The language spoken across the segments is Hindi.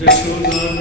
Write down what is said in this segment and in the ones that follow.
Krishna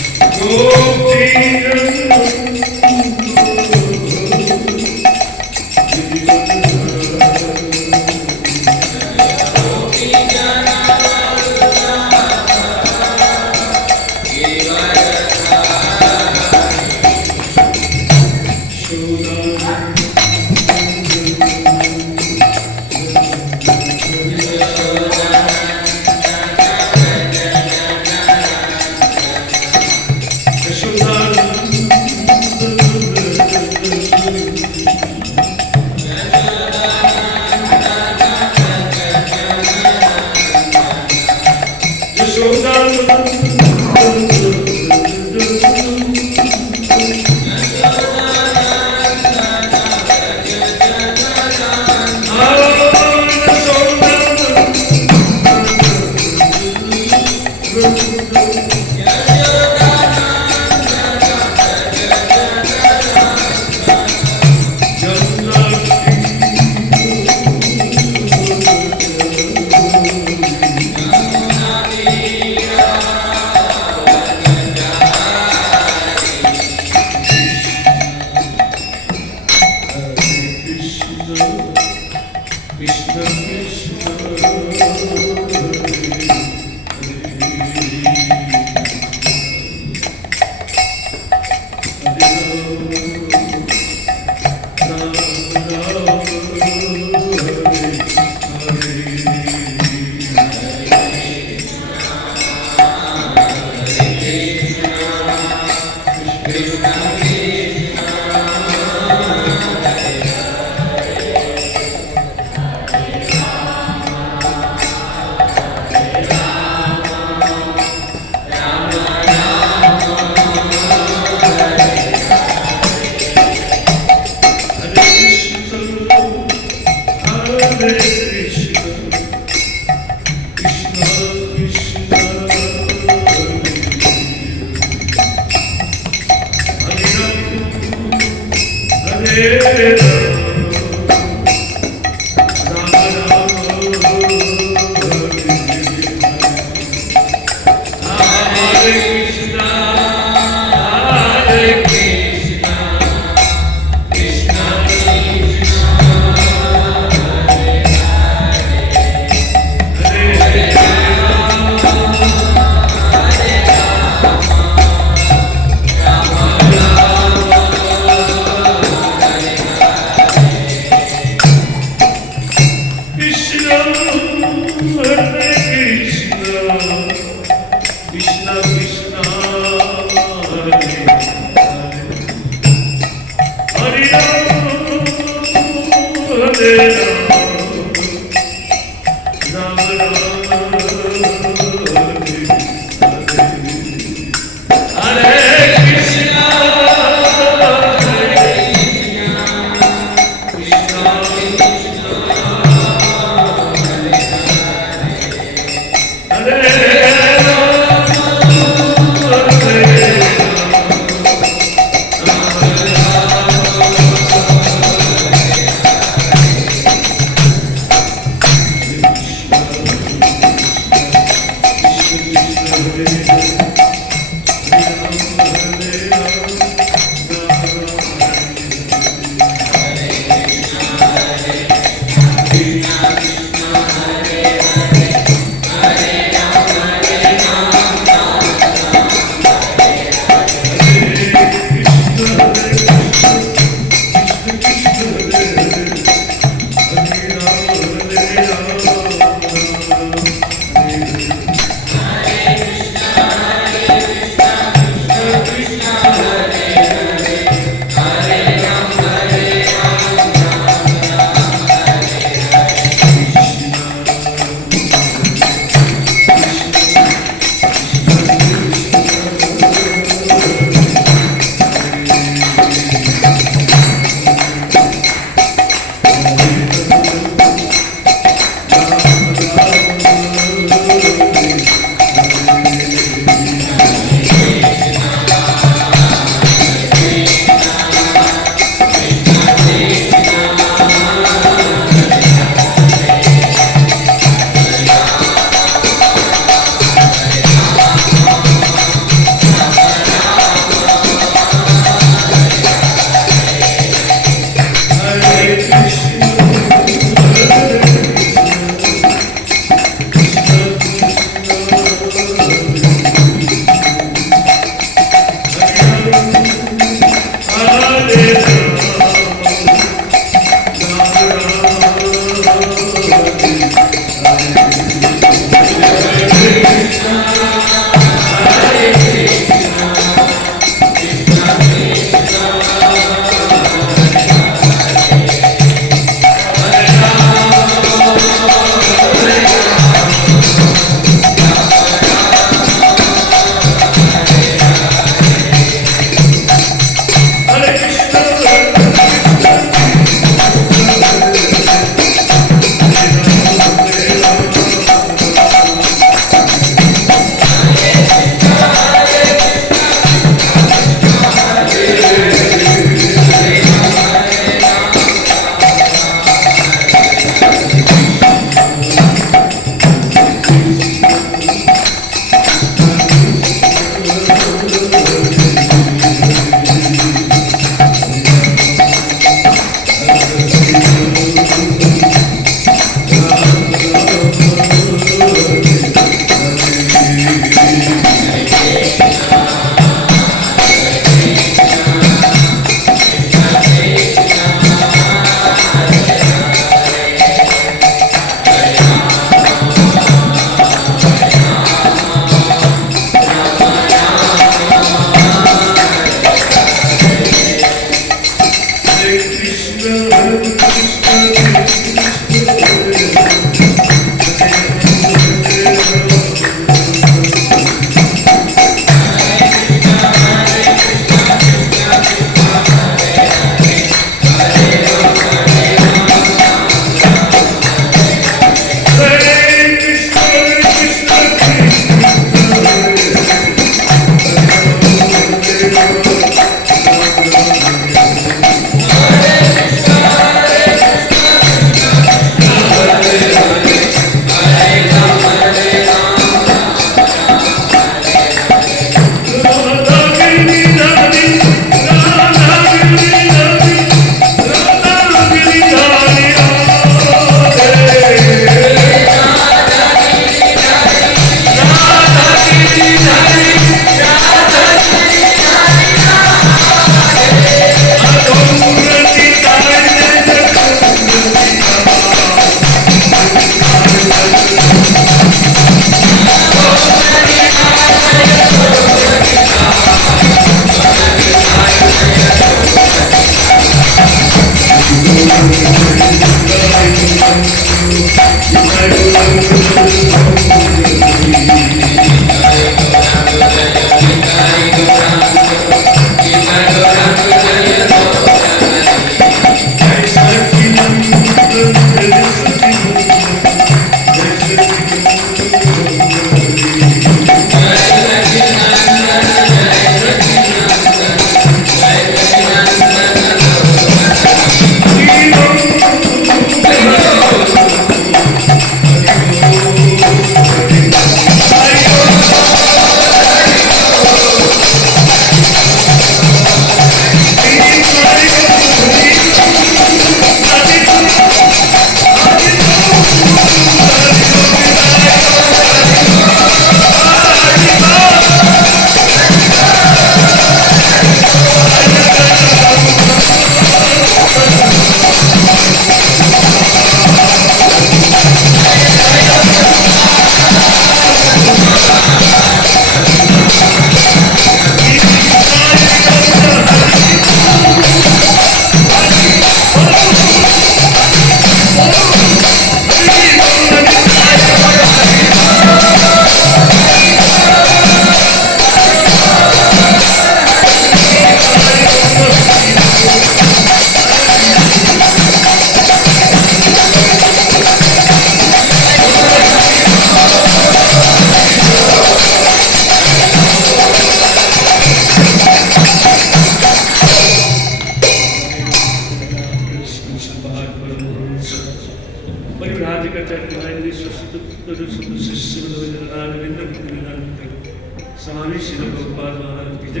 स्वामी श्री गोपाल महाराज की जय,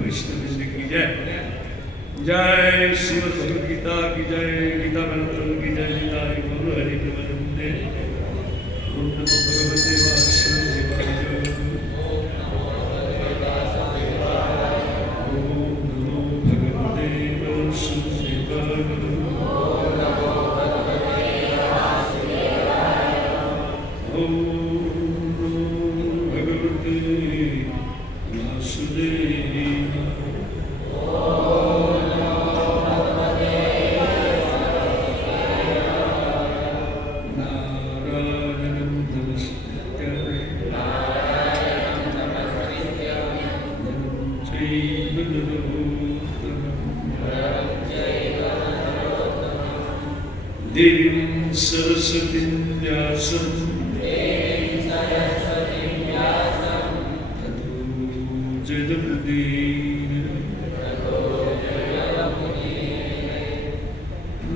वैष्णव की जय। जय श्रीमद् भगवद गीता की जय, गीता मंत्र की जय, गीता गुरु हरि प्रबंधे। ओम नमो भगवते वासुदेवाय। ओम नमो भगवते वासुदेवाय। ओम देवीं सरस्वतीं व्यासं ततो जयमुदीरये।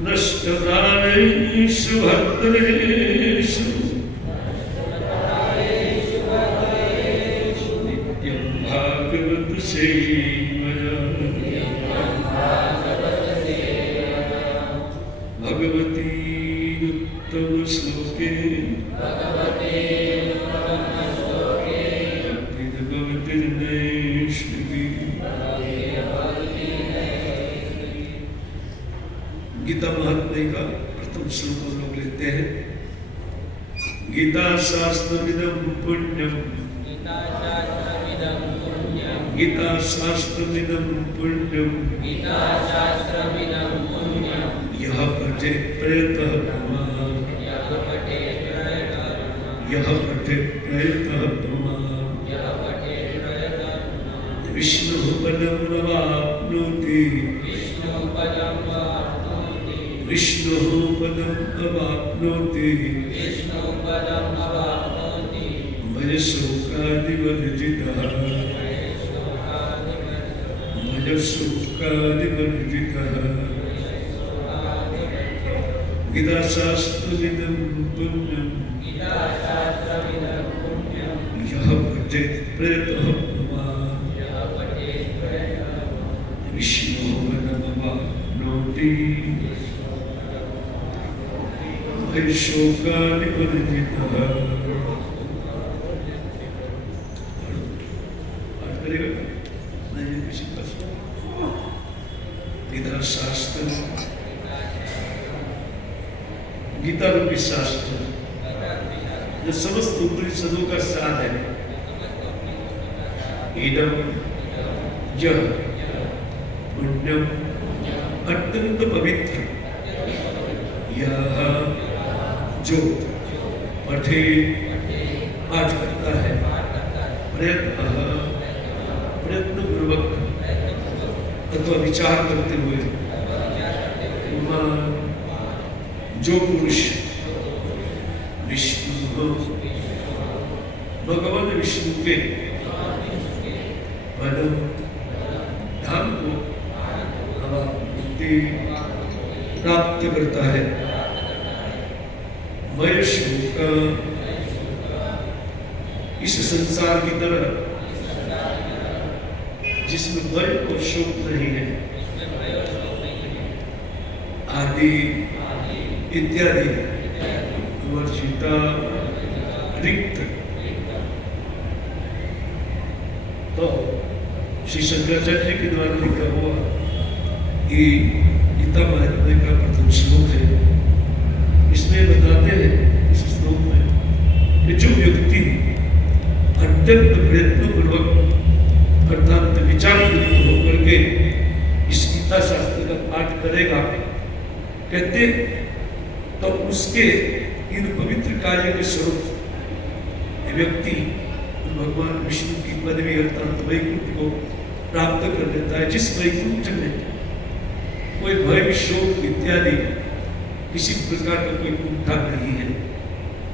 नष्टप्राणेषु भद्रेषु नित्यं भागवत सेवया। भगवती उत्तम श्लोके भगवती नैष्ठिकी। गीता महात्म्य का प्रथम श्लोक हम लोग लेते हैं। गीता शास्त्रमिदं पुण्यम, गीता शास्त्रमिदं पुण्यम, पठे प्रयतः पुमान् यः पठे प्रयतः पुमान् विष्णुः पदं नवाप्नोति विष्णुः पदम् अवाप्नोति भयशोकादिवर्जितः भयशोकादिवर्जितः गीताशास्त्रमिदं पुण्यं यः पठेत् प्रयतः पुमान् विष्णुः पदमवाप्नोति भयशोकादिवर्जितः। गीता शास्त्र, गीता रूपी शास्त्र जो समस्त उपनिषदों का सार है। इदम यह पुण्यम अत्यंत पवित्र यह जो पठे पाठ करता है प्रयत्न पूर्वक अथवा विचार करते हुए जो पुरुष विष्णु भगवान विष्णु के पदम धाम को मुक्ति प्राप्त करता है। मय शोक इस संसार की तरह जिसमें भय और शोक नहीं है, आदि इत्यादि वर्जिता रिक्त। तो श्री शंकराचार्य के द्वारा लिखा हुआ ये गीता महात्म्य का प्रथम श्लोक है। इसमें बताते हैं इस श्लोक में कि जो व्यक्ति अत्यंत प्रयत्न पूर्वक अर्थात विचार होकर के इस गीता शास्त्र का पाठ करेगा, कहते तो उसके इन पवित्र कार्य के स्वरूप व्यक्ति भगवान विष्णु की पदवी अर्थात वैकुंठ को प्राप्त कर लेता है, जिस वैकुंठ में कोई भय शोक इत्यादि किसी प्रकार का कोई कुंठा नहीं है,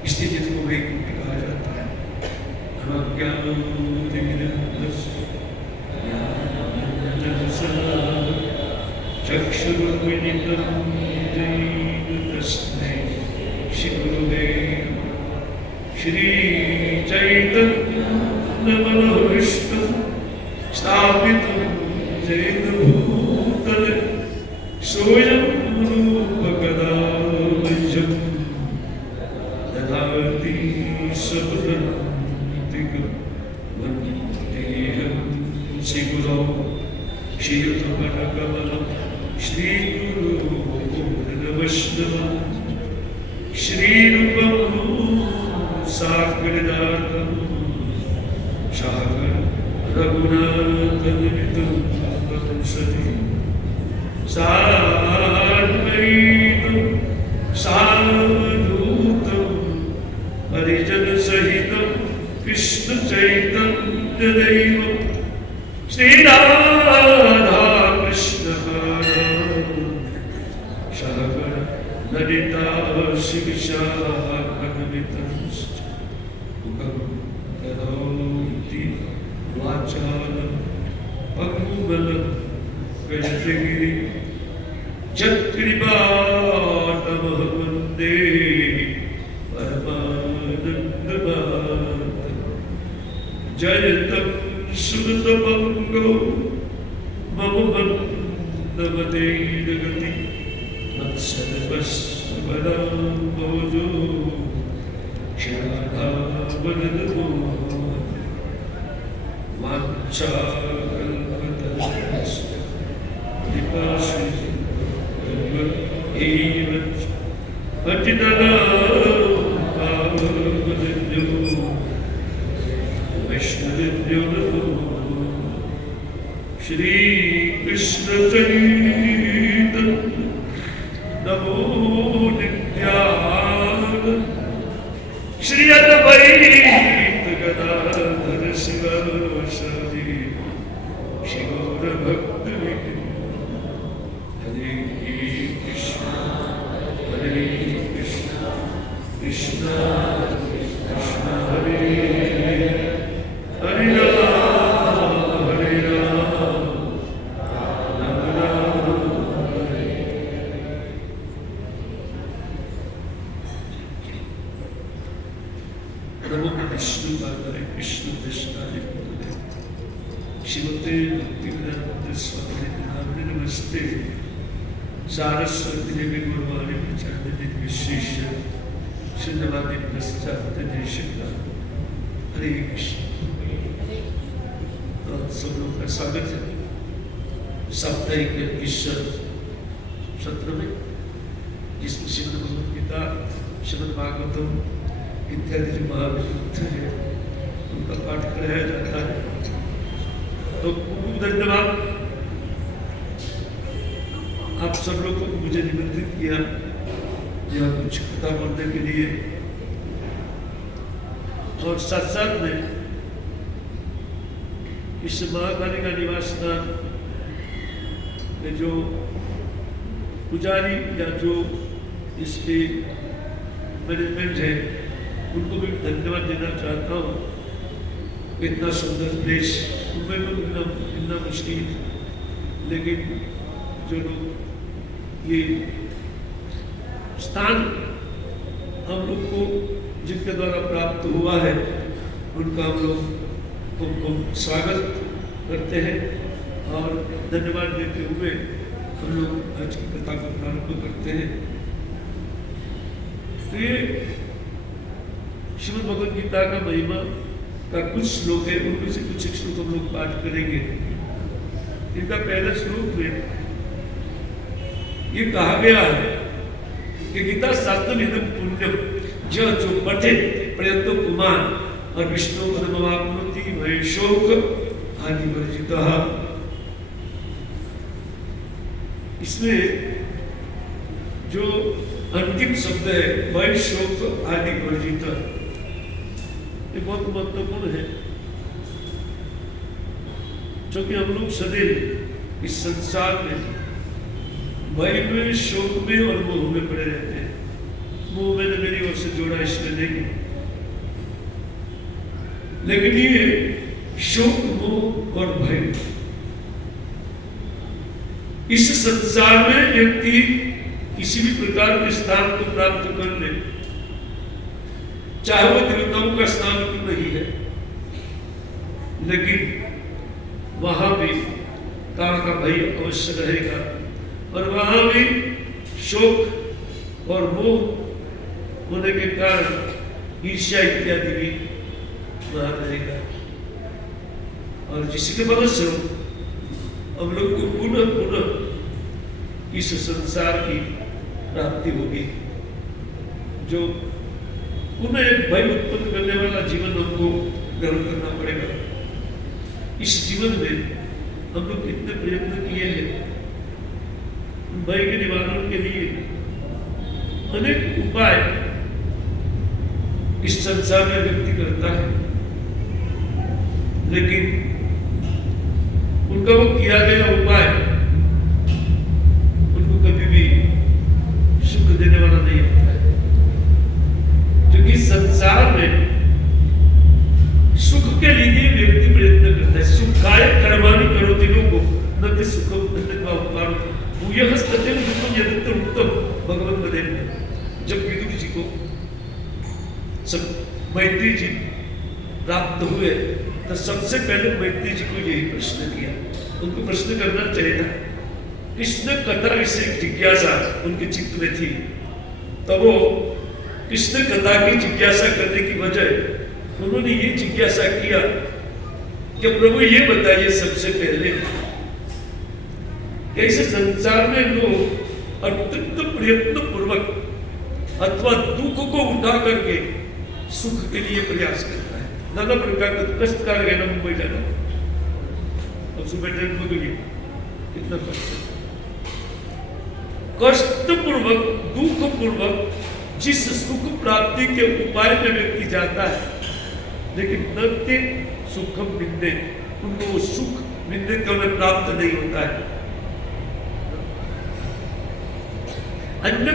इसलिए जिसको वैकुंठ कहा जाता है। चक्षुरुन्मिलितं येन तस्मै श्रीगुरुदेव श्रीचैतन्यमनोभीष्टं स्थापितं येन भूतले सोऽयं रूपकदा मह्यं ददाति सपदन्तिकं वन्देऽहं श्रीगुरौ श्रीयुतपदकमलं श्रीगुरुर्नमस्तं श्रीरूपं साग्रजातं सागर रघुनाथनिमितं सति साद्वैतं सावधूतं परिजनसहितं कृष्णचैतन्यदेवं श्रीराधा सहगण ललिता शिवशाकनमितंश्च मुखं करोति वाचालं पङ्गुबलं कयटगिरिं यत्कृपातमहं वन्दे परमानन्दमाधवं। जयतं सुगतमङ्गो मम मन्दमते जगति मत्सर्वस्वदाम्बोजो श्रीराधावनदमो वाञ्छाकल्पतरुश्च कृपासिन्धुभ्यैव पतितनां वैष्णवेभ्यो नमो। श्री कृष्ण चैतन्य नमो नित्यानंद श्री अद्वैत गदाधर शिव सदि शिवोर भक्त हरे कृष्ण कृष्ण कृष्ण हरे हरे राम राम राम हरे। नमो विष्णु पादाय कृष्ण कृष्णाय शिवते भक्तिवेदांत स्वामी नामिने नमस्ते सारस्वती देवी गुरुवाणी प्रचारते विशेष शुद्धवादी प्रसाद देशिका हरे कृष्ण। सब लोग का स्वागत है साप्ताहिक ईश्वर सत्र में, जिसमें श्रीमद् भगवद गीता, श्रीमद् भागवतम इत्यादि जो महाग्रंथ है उनका पाठ कराया जाता है। तो खूब धन्यवाद आप सब लोगों को मुझे निमंत्रित किया या कुछ कथा बोलने के लिए, और साथ साथ में इस महाकाली का निवास स्थान में जो पुजारी या जो इसके मैनेजमेंट है उनको भी धन्यवाद देना चाहता हूँ। इतना सुंदर देश उनमें भी मिलना मुश्किल, लेकिन जो लोग ये स्थान हम लोग को जिनके द्वारा प्राप्त हुआ है उनका हम लोग को स्वागत करते हैं और धन्यवाद देते हुए हम लोग आज की कथा को प्रारंभ करते हैं। तो ये श्रीमद् भगवद गीता का महिमा का कुछ श्लोक है, उनमें से कुछ श्लोक हम लोग पाठ करेंगे। इनका पहला श्लोक में ये कहा गया है कि गीता शास्त्रम इदम पुण्यम जो पठे प्रयत्न कुमान और विष्णु पदमवाप्नोति भय शोक आदि वर्जितः। इसमें जो अंतिम शब्द है भय शोक आदि वर्जित, ये बहुत महत्वपूर्ण है, क्योंकि हम लोग सदैव इस संसार में भय में, शोक में और मोह में पड़े रहते हैं। मोह मैंने मेरी ओर से जोड़ा इसलिए नहीं, लेकिन ये शोक, मोह और भय, इस संसार में व्यक्ति किसी भी प्रकार के स्थान को प्राप्त कर ले, चाहे वो देवताओं का स्थान क्यों नहीं है, लेकिन वहां भी काल का भय अवश्य रहेगा और वहां भी शोक और मोह होने के कारण ईर्ष्या इत्यादि भी वहां रहेगा, और जिसके फलस्वरूप हम लोग को पुनः पुनः इस संसार की प्राप्ति होगी, जो पुनः एक भय उत्पन्न करने वाला जीवन हमको ग्रहण करना पड़ेगा। इस जीवन में हम लोग कितने प्रयत्न किए हैं भय के निवारण के लिए, अनेक उपाय इस संसार में व्यक्ति करता है, लेकिन उनका वो किया गया उपाय उनको कभी भी सुख देने वाला नहीं होता है, क्योंकि संसार में सुख के लिए व्यक्ति प्रयत्न करता है। सुखाय कर्माणि करोति लोगो न ते सुखम तत्वा उपकारो भूयः ततेन दुःखम यदि उत्तम भगवत पदेन। जब विदुर जी को सब मैत्री जी प्राप्त हुए तो सबसे पहले मैत्री जी को यही प्रश्न किया, उनको प्रश्न करना चाहिए था। कृष्ण कथा विषय जिज्ञासा उनके चित्त में थी, तब वो कृष्ण कथा की जिज्ञासा करने की बजाय उन्होंने ये जिज्ञासा किया कि प्रभु ये बताइए सबसे पहले कैसे संसार में लोग अत्यंत प्रयत्न पूर्वक अथवा दुख को उठा करके सुख के लिए प्रयास करता है। नाना प्रकार का कष्ट का रहना, मुंबई जाना, अब सुबह ट्रेन में गई कितना कष्ट है, कष्टपूर्वक दुख पूर्वक जिस सुख प्राप्ति के उपाय में व्यक्ति जाता है, लेकिन नत्य सुखम विंदे, उनको वो सुख विंदे तो उन्हें प्राप्त नहीं होता है। अन्य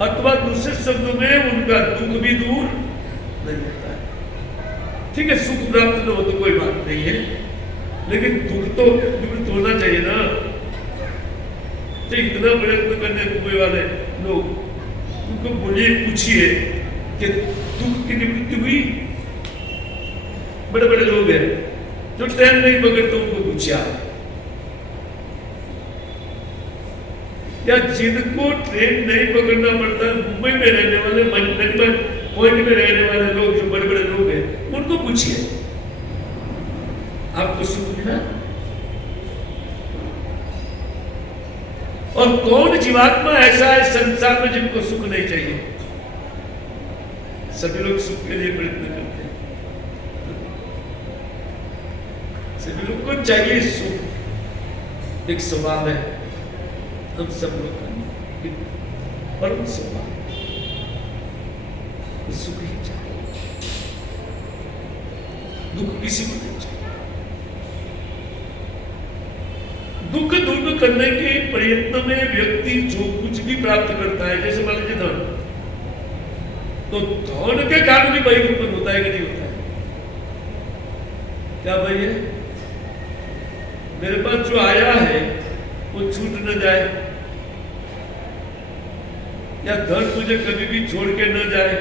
अथवा दूसरे शब्दों में उनका दुख भी दूर नहीं होता है। ठीक है, सुख प्राप्त न हो तो कोई बात नहीं है, लेकिन दुख तो निवृत्त होना चाहिए ना। तो इतना प्रयत्न करने हुए वाले लोग, उनको बोलिए, पूछिए कि दुख की निवृत्ति हुई? बड़े बड़े लोग हैं जो ट्रेन नहीं पकड़ते, उनको पूछिए आप। या जिनको ट्रेन नहीं पकड़ना पड़ता, मुंबई में रहने वाले, नरीमन पॉइंट में रहने वाले लोग, जो बड़े बड़े लोग हैं, उनको पूछिए आपको सुख मिला? और कौन जीवात्मा ऐसा है संसार में जिनको सुख नहीं चाहिए? सभी लोग सुख के लिए प्रयत्न करते हैं, सभी लोग को चाहिए सुख, एक स्वभाव है हम सब लोग का, परम स्वभाव सुख ही चाहिए, दुख किसी को नहीं चाहिए। दुख दूर करने के प्रयत्न में व्यक्ति जो कुछ भी प्राप्त करता है, जैसे मान लीजिए धन, तो धन के कारण भी भय उत्पन्न होता है कि नहीं होता है? क्या भय है? मेरे पास जो आया है वो छूट न जाए, या धन मुझे कभी भी छोड़ के न जाए,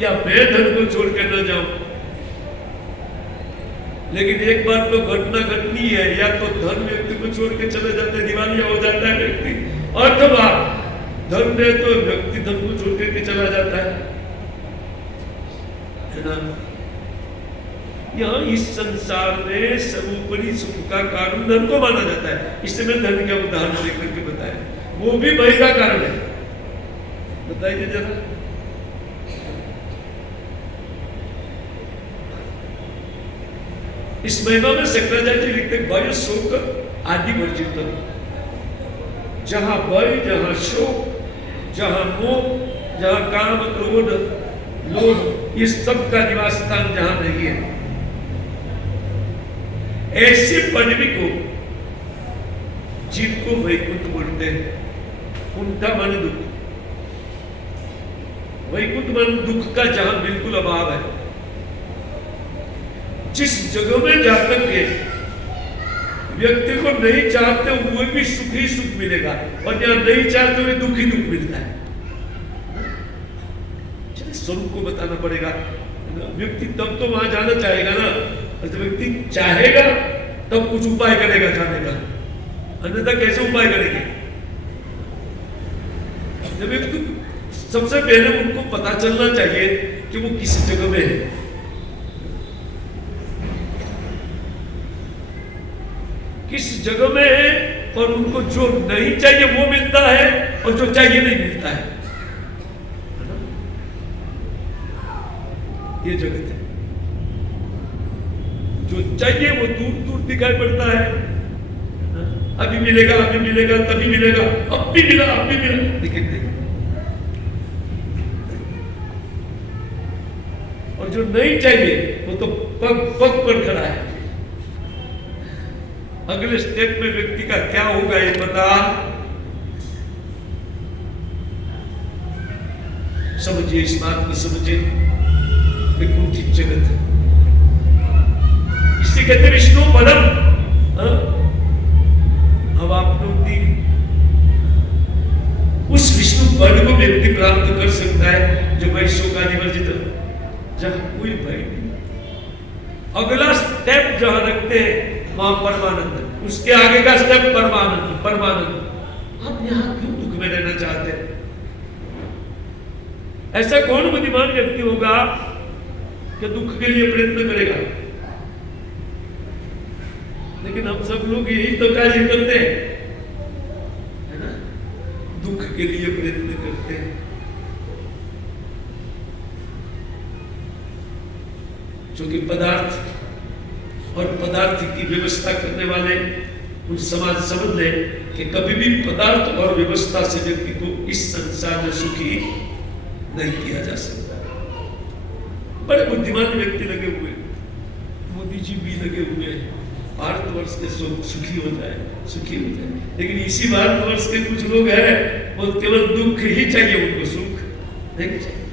या मैं धन को छोड़ के न जाऊं। लेकिन एक बात तो घटना घटनी है, या तो धन व्यक्ति को छोड़ के चले जाते, दिवालिया हो जाता है व्यक्ति, अथवा धन है तो व्यक्ति धन को छोड़ के चला जाता है ना। यहाँ इस संसार में सर्वोपरि सुख का कारण धन को माना जाता है, इससे मैं धन का उदाहरण लेकर के बताया, वो भी भय का कारण है। बताइए जरा, इस महिमा में शंकराचार्य जी लिखते, भय शोक आदि वर्जित। जहां भय, जहां शोक, जहां मोह, जहां काम, क्रोध, लोभ, इस सब का निवास स्थान जहां नहीं है, ऐसे पदवी को जिनको वैकुंठ बोलते हैं, उनका मन दुख। वैकुंठ मन दुख का जहां बिल्कुल अभाव है। जिस जगह में जाकर के व्यक्ति को नहीं चाहते हुए भी सुख ही सुख मिलेगा, और जहां नहीं चाहते हुए दुख ही दुख मिलता है। स्वरूप को बताना पड़ेगा। व्यक्ति तब तो वहां जाना चाहेगा ना, और जब व्यक्ति चाहेगा तब कुछ उपाय करेगा जाने का, अन्यथा कैसे उपाय करेंगे? जब व्यक्ति, सबसे पहले उनको पता चलना चाहिए कि वो किस जगह में है। किस जगह में है, और उनको जो नहीं चाहिए वो मिलता है, और जो चाहिए नहीं मिलता है। ये जगत है। जो चाहिए वो दूर दूर दिखाई पड़ता है, अभी मिलेगा, अभी मिलेगा, तभी मिलेगा, अब भी मिला, अब भी मिला, लेकिन नहीं। और जो नहीं चाहिए वो तो पग पग पर खड़ा है। अगले स्टेप में व्यक्ति का क्या होगा ये पता समझिए, इस बात को समझिए। वैकुंठिक जगत है, इसे कहते विष्णु पदम। अब आप लोग उस विष्णु पद को व्यक्ति प्राप्त कर सकता है जो भय शोक आदि वर्जित, जहां कोई भय नहीं। अगला स्टेप जहां रखते हैं वहां परमानंद, उसके आगे का स्टेप परमानंद। परमानंद। आप यहां क्यों दुख में रहना चाहते हैं? ऐसा कौन बुद्धिमान व्यक्ति होगा कि दुख के लिए प्रयत्न करेगा? लेकिन हम सब लोग यही तो कार्य करते हैं, है ना? दुख के लिए प्रयत्न करते हैं। क्योंकि पदार्थ और पदार्थ की व्यवस्था करने वाले उन समाज समझ ले कि कभी भी पदार्थ और व्यवस्था से व्यक्ति को इस संसार में सुखी नहीं किया जा सकता। बड़े बुद्धिमान व्यक्ति लगे हुए, मोदी जी भी लगे हुए हैं, भारतवर्ष के सुखी हो जाए, सुखी हो जाए। लेकिन इसी भारतवर्ष के कुछ लोग हैं, वो केवल दुख ही चाहिए, उनको सुख नहीं चाहिए।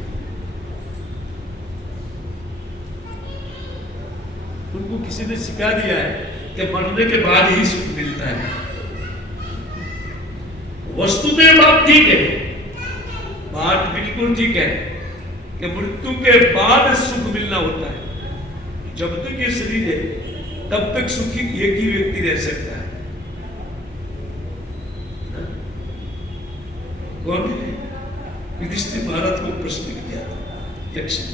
उनको किसी ने सिखा दिया है कि मरने के बाद ही सुख मिलता है। वस्तुतः बात ठीक है, बात बिल्कुल ठीक है कि मृत्यु के बाद सुख मिलना होता है। जब तक ये शरीर है तब तक सुखी एक ही व्यक्ति रह सकता है। कौन है? युधिष्ठिर महाराज को प्रश्न किया था यक्ष ने।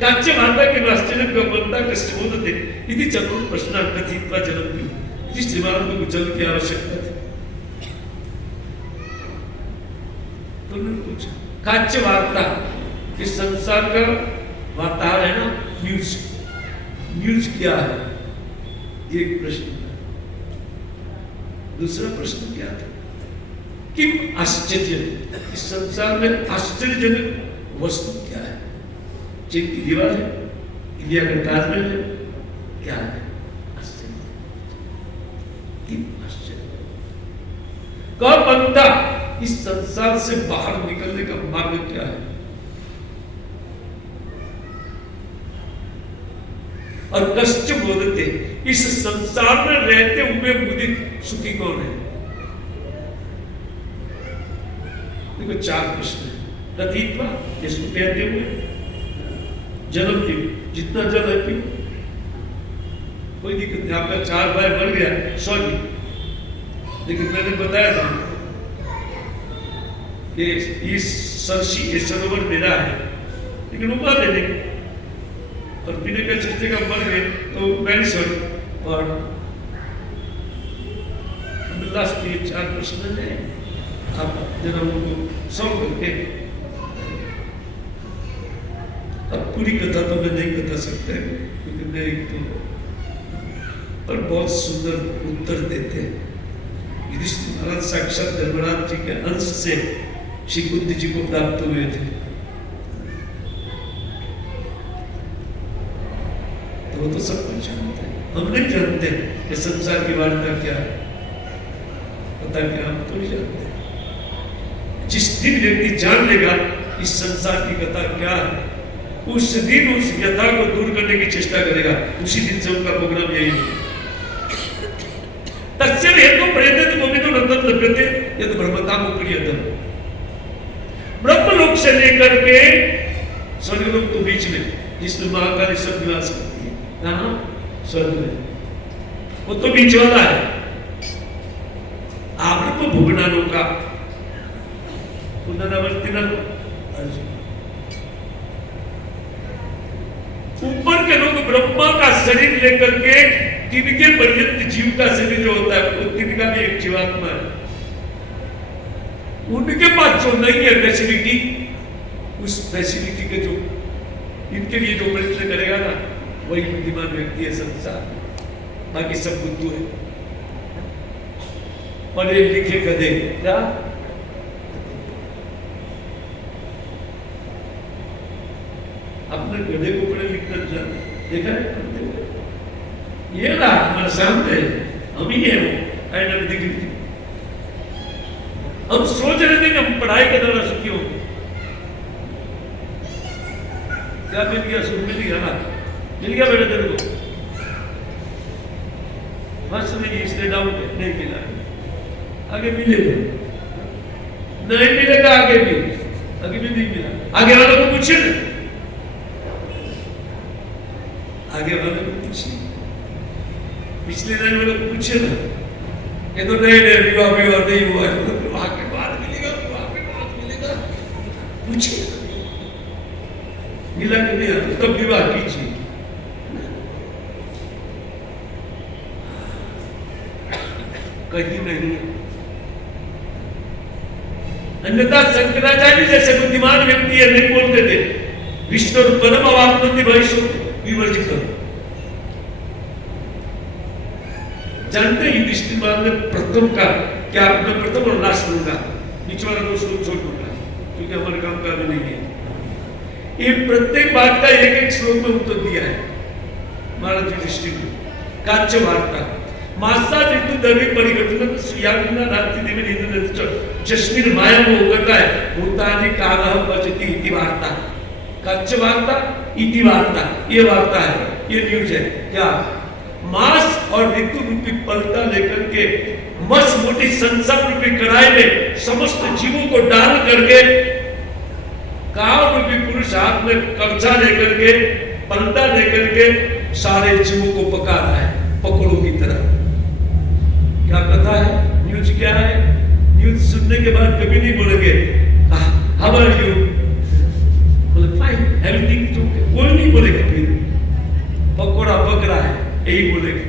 काच्य माता के आश्चर्य गमनता कष्ट बोलते यदि चतुर प्रश्न कथित्वा जन्म की युधिष्ठिर महाराज को जल की आवश्यकता थी। तो उन्होंने पूछा काच्य वार्ता, इस संसार का वार्ताहर है ना, न्यूज, न्यूज क्या है? एक प्रश्न। दूसरा प्रश्न क्या था कि आश्चर्य, इस संसार में आश्चर्यजनक वस्तु क्या है? चीन की दीवार है, इंडिया का ताजमहल है, क्या है? आश्चर्य। कौन बनता? इस संसार से बाहर निकलने का मार्ग क्या है? और कष्ट बोलते, इस संसार में रहते हुए मुझे सुखी कौन है? देखो चार प्रश्न है। कथित्वा, जिसको कहते हुए, जन्म की जितना जल है क्यों, कोई दिक्कत नहीं। आपका 4 भाई मर गया, सॉरी, लेकिन मैंने बताया था कि इस सरसी ये सरोवर मेरा है, लेकिन वो मान लेंगे और बिना का चर्चे का मर गए तो वेरी सॉरी। और लास्ट ये 4 प्रश्न है, आप जरा उनको सॉल्व करके, अब पूरी कथा तो मैं नहीं बता सकता क्योंकि मैं एक तो, पर बहुत सुंदर उत्तर देते हैं। युधिष्ठिर महाराज साक्षात धर्मराज जी के अंश से श्री कुंती जी को प्राप्त हुए थे, तो वो तो सब कुछ जानते हैं। हम नहीं जानते कि संसार की वार्ता क्या है, पता क्या, हम तो नहीं जानते। जिस दिन व्यक्ति जान लेगा इस संसार की कथा क्या है, उस दिन उस व्यथा को दूर करने की चेष्टा करेगा। उसी दिन से उनका प्रोग्राम यही है। तस्य हेतु प्रेतत गोविंदो नंदन लभ्यते यद ब्रह्मताम प्रियतम। ब्रह्मलोक से लेकर के स्वर्गलोक के बीच में जिसमें महाकाली सब निवास करती है, कहाँ? स्वर्ग में, वो तो बीच वाला है। आप भुगनानों का पुनरावर्ती न, ऊपर के लोग ब्रह्मा का शरीर लेकर के तिनके पर्यंत जीव का शरीर जो होता है वो तिनका भी एक जीवात्मा है। उनके पास जो नहीं है फैसिलिटी, उस फैसिलिटी के जो इनके लिए जो प्रयत्न करेगा ना, वही बुद्धिमान व्यक्ति है संसार। बाकी सब बुद्धू है, पढ़े लिखे गधे। क्या? अपने गधे को पढ़े लिखना देखा है? ये ना हमारे सामने हम ही है, वो आई नॉट डिग्री। हम सोच रहे थे कि हम पढ़ाई के द्वारा सुखी होंगे। क्या मिल गया? सुख मिल गया ना? मिल गया बेटा तेरे को? बस नहीं, इसलिए डाउट है, नहीं मिला, आगे मिलेगा, नहीं मिलेगा आगे भी, आगे भी नहीं मिला। आगे वालों को पूछिए ना, आगे वालों को पूछिए, पिछले लाइन वालों को पूछिए ना, ये तो नहीं विवाह नहीं हुआ है, विवाह के बाद मिलेगा, विवाह के बाद मिलेगा, पूछिए। मिला कि नहीं? तब विवाह कीजिए। कहीं नहीं। अन्यथा शंकराचार्य जैसे बुद्धिमान व्यक्ति है नहीं बोलते थे विष्णु परम अवाप्ति भविष्य विवर्जित करो। जानते युधिष्ठिर महाराज ने प्रथम का क्या मैं प्रथम और लास्ट लूंगा, बीच वाला 2 श्लोक छोड़ दूंगा क्योंकि हमारे काम का भी नहीं है। ये प्रत्येक बात का एक एक श्लोक में उत्तर दिया है महाराज युधिष्ठिर ने। काच्य वार्ता मासा जितु दरवी परिघटन श्रीयाग्ना रात्रि देवी निंदन जस्मिन माया में होता है भूतानि कालह बचती इति वार्ता। काच्य वार्ता इति वार्ता, ये वार्ता है, ये न्यूज है। क्या मास और ऋतु रूपी पलटा लेकर के मस मोटी संसार रूपी कड़ाई में समस्त जीवों को डाल करके काल रूपी पुरुष हाथ में कब्जा लेकर के पलटा लेकर के सारे जीवों को पका रहा है पकड़ों की तरह। क्या कथा है, न्यूज क्या है? न्यूज सुनने के बाद कभी नहीं बोलेंगे हाउ आर यू, बोले फाइन एवरीथिंग इज ओके, कोई नहीं बोलेगा। फिर पकौड़ा पक रहा है यही बोलेगा।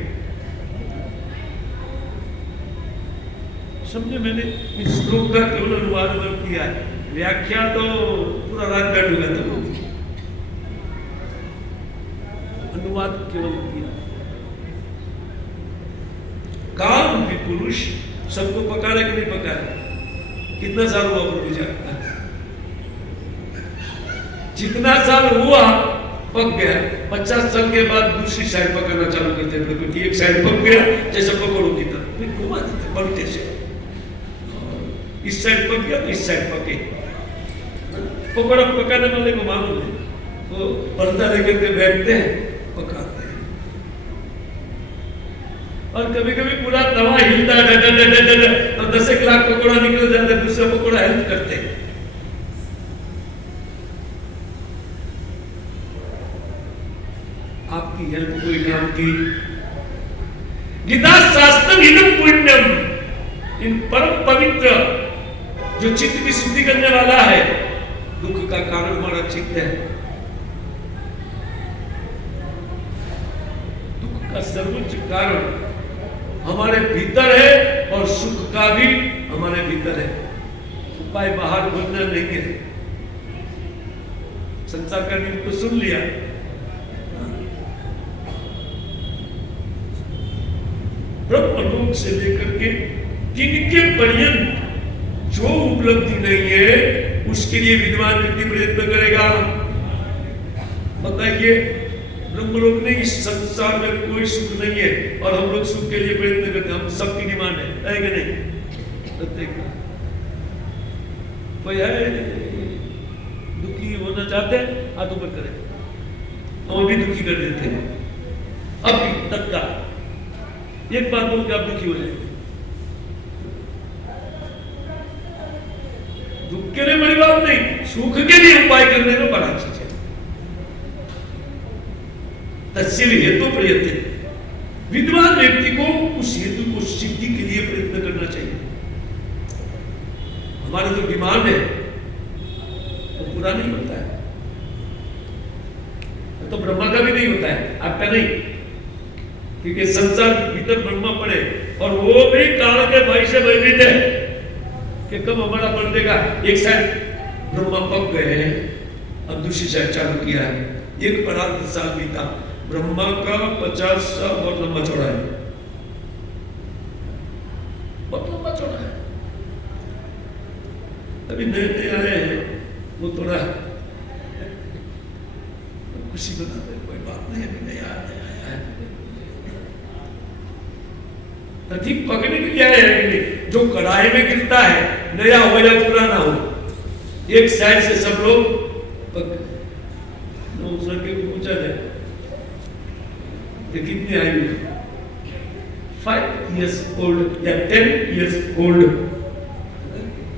समझे? मैंने इस श्लोक का केवल अनुवाद किया है, व्याख्या तो पूरा रात बैठूंगा तो अनुवाद केवल किया। काल रूपी पुरुष सबको पका रहे कि नहीं पका रहे? कितना साल हुआ प्रभु जी? जितना साल हुआ पक गया, 50 साल के बाद दूसरी साइड पकाना चालू करते हैं क्योंकि एक साइड पक गया जैसे पकौड़ों की तरह, फिर घुमा देते पलटे से, इस साइड पक गया तो इस साइड पके। पकौड़ा पकाने वाले को मालूम है, वो पर्दा लेकर के बैठते हैं पकाते हैं। और कभी कभी पूरा तवा हिलता है तो 10 लाख पकौड़ा निकल जाता है, दूसरा पकौड़ा हेल्प करते हैं। आपकी हेल्प कोई काम की। गीता शास्त्रम हिदम पुण्यम, इन परम पवित्र जो चित्त की शुद्धि करने वाला है, दुख का कारण हमारा चित्त है। दुख का सर्वोच्च कारण हमारे भीतर है और सुख का भी हमारे भीतर है। उपाय बाहर बोलना नहीं है। संसार का नियम तो सुन लिया, ब्रह्मलोक से लेकर के जिनके पर्यंत जो उपलब्धि नहीं है उसके लिए विद्वान व्यक्ति प्रयत्न करेगा। बताइए, ब्रह्मलोक में इस संसार में कोई सुख नहीं है और हम लोग सुख के लिए प्रयत्न करते हैं। हम सबकी डिमांड है कि नहीं? कोई है दुखी होना चाहते हैं, हाथ ऊपर करें, हम भी दुखी कर देते हैं। अब भी तत्काल एक बात बोल के आप दुखी हो जाए। दुख के लिए बड़ी बात नहीं, सुख के लिए उपाय करने में बड़ा चीज है। तस्वीर हेतु प्रयत्न, विद्वान व्यक्ति को उस हेतु को सिद्धि के लिए प्रयत्न करना चाहिए। हमारा जो डिमांड है वो पूरा नहीं होता है, तो ब्रह्मा का भी नहीं होता है, आपका नहीं, क्योंकि संसार भीतर ब्रह्मा पड़े और वो भी काल के भय से भयभीत है कि कब हमारा बढ़ देगा। एक साइड ब्रह्मा पक गए हैं, अब दूसरी साइड चालू किया है। एक परार्थ साल बीता, ब्रह्मा का 50 साल बहुत लंबा चौड़ा है, बहुत लंबा चौड़ा है। अभी नए नए आए हैं, वो थोड़ा खुशी बनाते, कोई बात नहीं, अभी नया आया है, ठीक पकड़ने के लिए आया है। जो कढ़ाई में गिरता है, नया हो या पुराना हो, एक साइड से सब लोग सर के पूछा जाए कितनी आयु, 5 years old या 10 years old,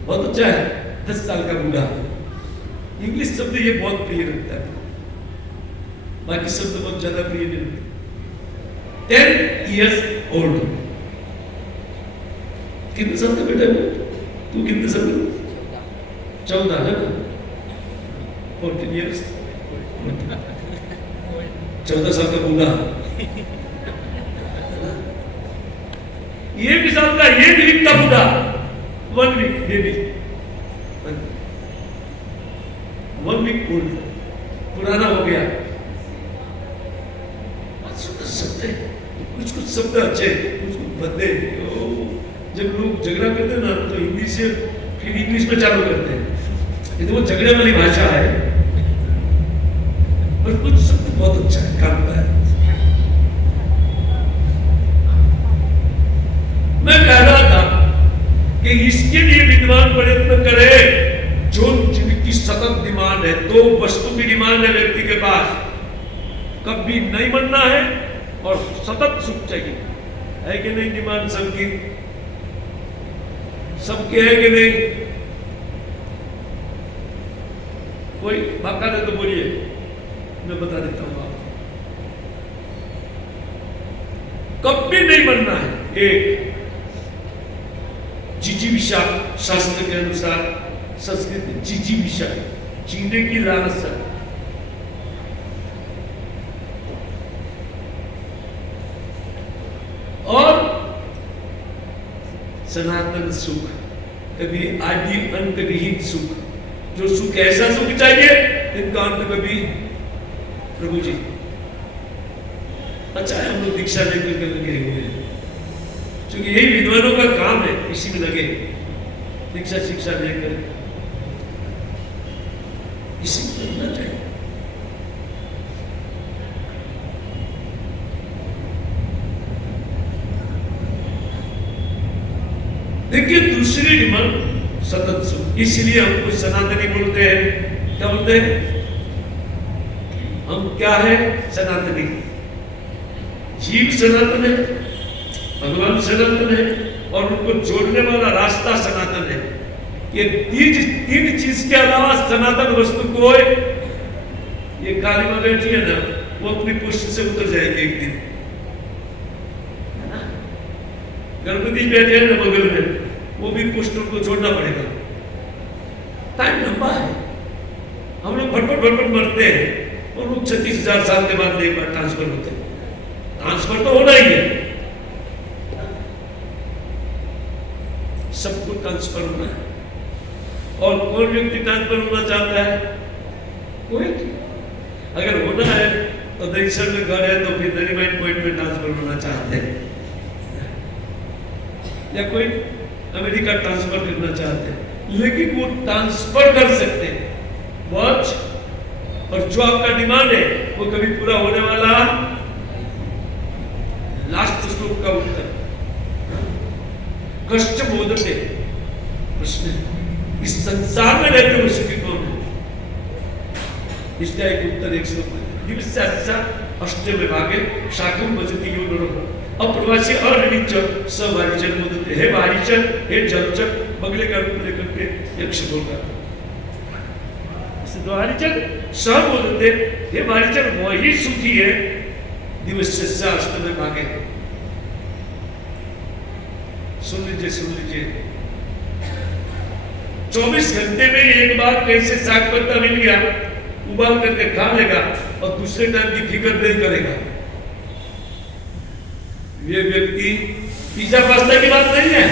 बहुत अच्छा है। 10 साल का बूढ़ा, इंग्लिश शब्द ये बहुत प्रिय लगता है, बाकी शब्द बहुत ज्यादा प्रिय नहीं लगते। 10 years old, कितने साल का बेटा है? तू कितने साल का? 14 है ना? 14 years, 14 साल का बूढ़ा, ये भी साल का, ये भी का बूढ़ा, 1 week बेबी, 1 week ओल्ड, पुराना हो गया। शब्द है, कुछ कुछ शब्द अच्छे, कुछ कुछ बदले। जब लोग झगड़ा करते हैं ना तो हिंदी से फिर इंग्लिश में चालू करते हैं। ये तो वो झगड़े वाली भाषा है, पर कुछ शब्द बहुत अच्छा है, काम का है। मैं कह रहा था कि इसके लिए विद्वान प्रयत्न करे जो जिनकी सतत डिमांड है, दो वस्तु की डिमांड है व्यक्ति के पास, कभी नहीं बनना है और सतत सुख चाहिए, है कि नहीं? डिमांड सबकी, सबके है कि नहीं? कोई बाका दे तो बोलिए, मैं बता देता हूं आपको। कभी नहीं बनना है। एक जिजीविषा, शास्त्र के अनुसार संस्कृत में जिजीविषा, जीने की लालसा, और सनातन सुख, कभी आदि अंत विहीन सुख। जो सुख, ऐसा सुख चाहिए इनका अंत कभी, प्रभु जी अच्छा है हम लोग दीक्षा लेकर के लगे हुए हैं, क्योंकि यही विद्वानों का काम है, इसी में लगे, दीक्षा शिक्षा लेकर इसी में लगना चाहिए। देखिए दूसरी डिमांड सतत सुख, इसलिए हमको सनातनी बोलते हैं। क्या बोलते हैं हम? क्या है सनातनी? जीव सनातन है, भगवान सनातन है, और उनको जोड़ने वाला रास्ता सनातन है। ये तीन चीज के अलावा सनातन वस्तु को, ये काली मां बैठी है ना, वो अपनी पुष्ट से उतर जाएगी एक दिन, है ना? गणपति बैठे हैं ना बगल में, वो भी पुष्ट को जोड़ना पड़ेगा। टाइम लंबा है, हम लोग भटभट मरते हैं, और लोग 36,000 साल के बाद एक बार ट्रांसफर होते हैं। ट्रांसफर तो होना ही है, सबको ट्रांसफर होना है। और कौन व्यक्ति ट्रांसफर होना चाहता है? कोई। अगर होना है तो दक्षिण में घर है तो फिर नरीमाइन पॉइंट में ट्रांसफर होना चाहते हैं, या कोई अमेरिका ट्रांसफर करना चाहते हैं, लेकिन वो ट्रांसफर कर सकते हैं। वॉच, और जो आपका डिमांड है वो कभी पूरा होने वाला। लास्ट श्लोक का उत्तर, कष्ट बोधते, प्रश्न, इस संसार में रहते हुए सुखी कौन है? इसका एक उत्तर एक श्लोक में, दिवस्या अष्टमे भागे शाखम भजति यो नरः अप्रवासी अनिच सवारिचर बोलते। हे वारिचर, हे जलचर, बगले का रूप लेकर के यक्ष बोलता, वारिचर सह बोलते, हे वारिचर वही सुखी है दिवस्या अष्टमे भागे। सुन लीजिए 24 घंटे में एक बार कैसे साग पत्ता मिल गया, उबाल करके खा लेगा और दूसरे टाइम की फिक्र नहीं करेगा। ये व्यक्ति पिज्जा पास्ता की बात नहीं है।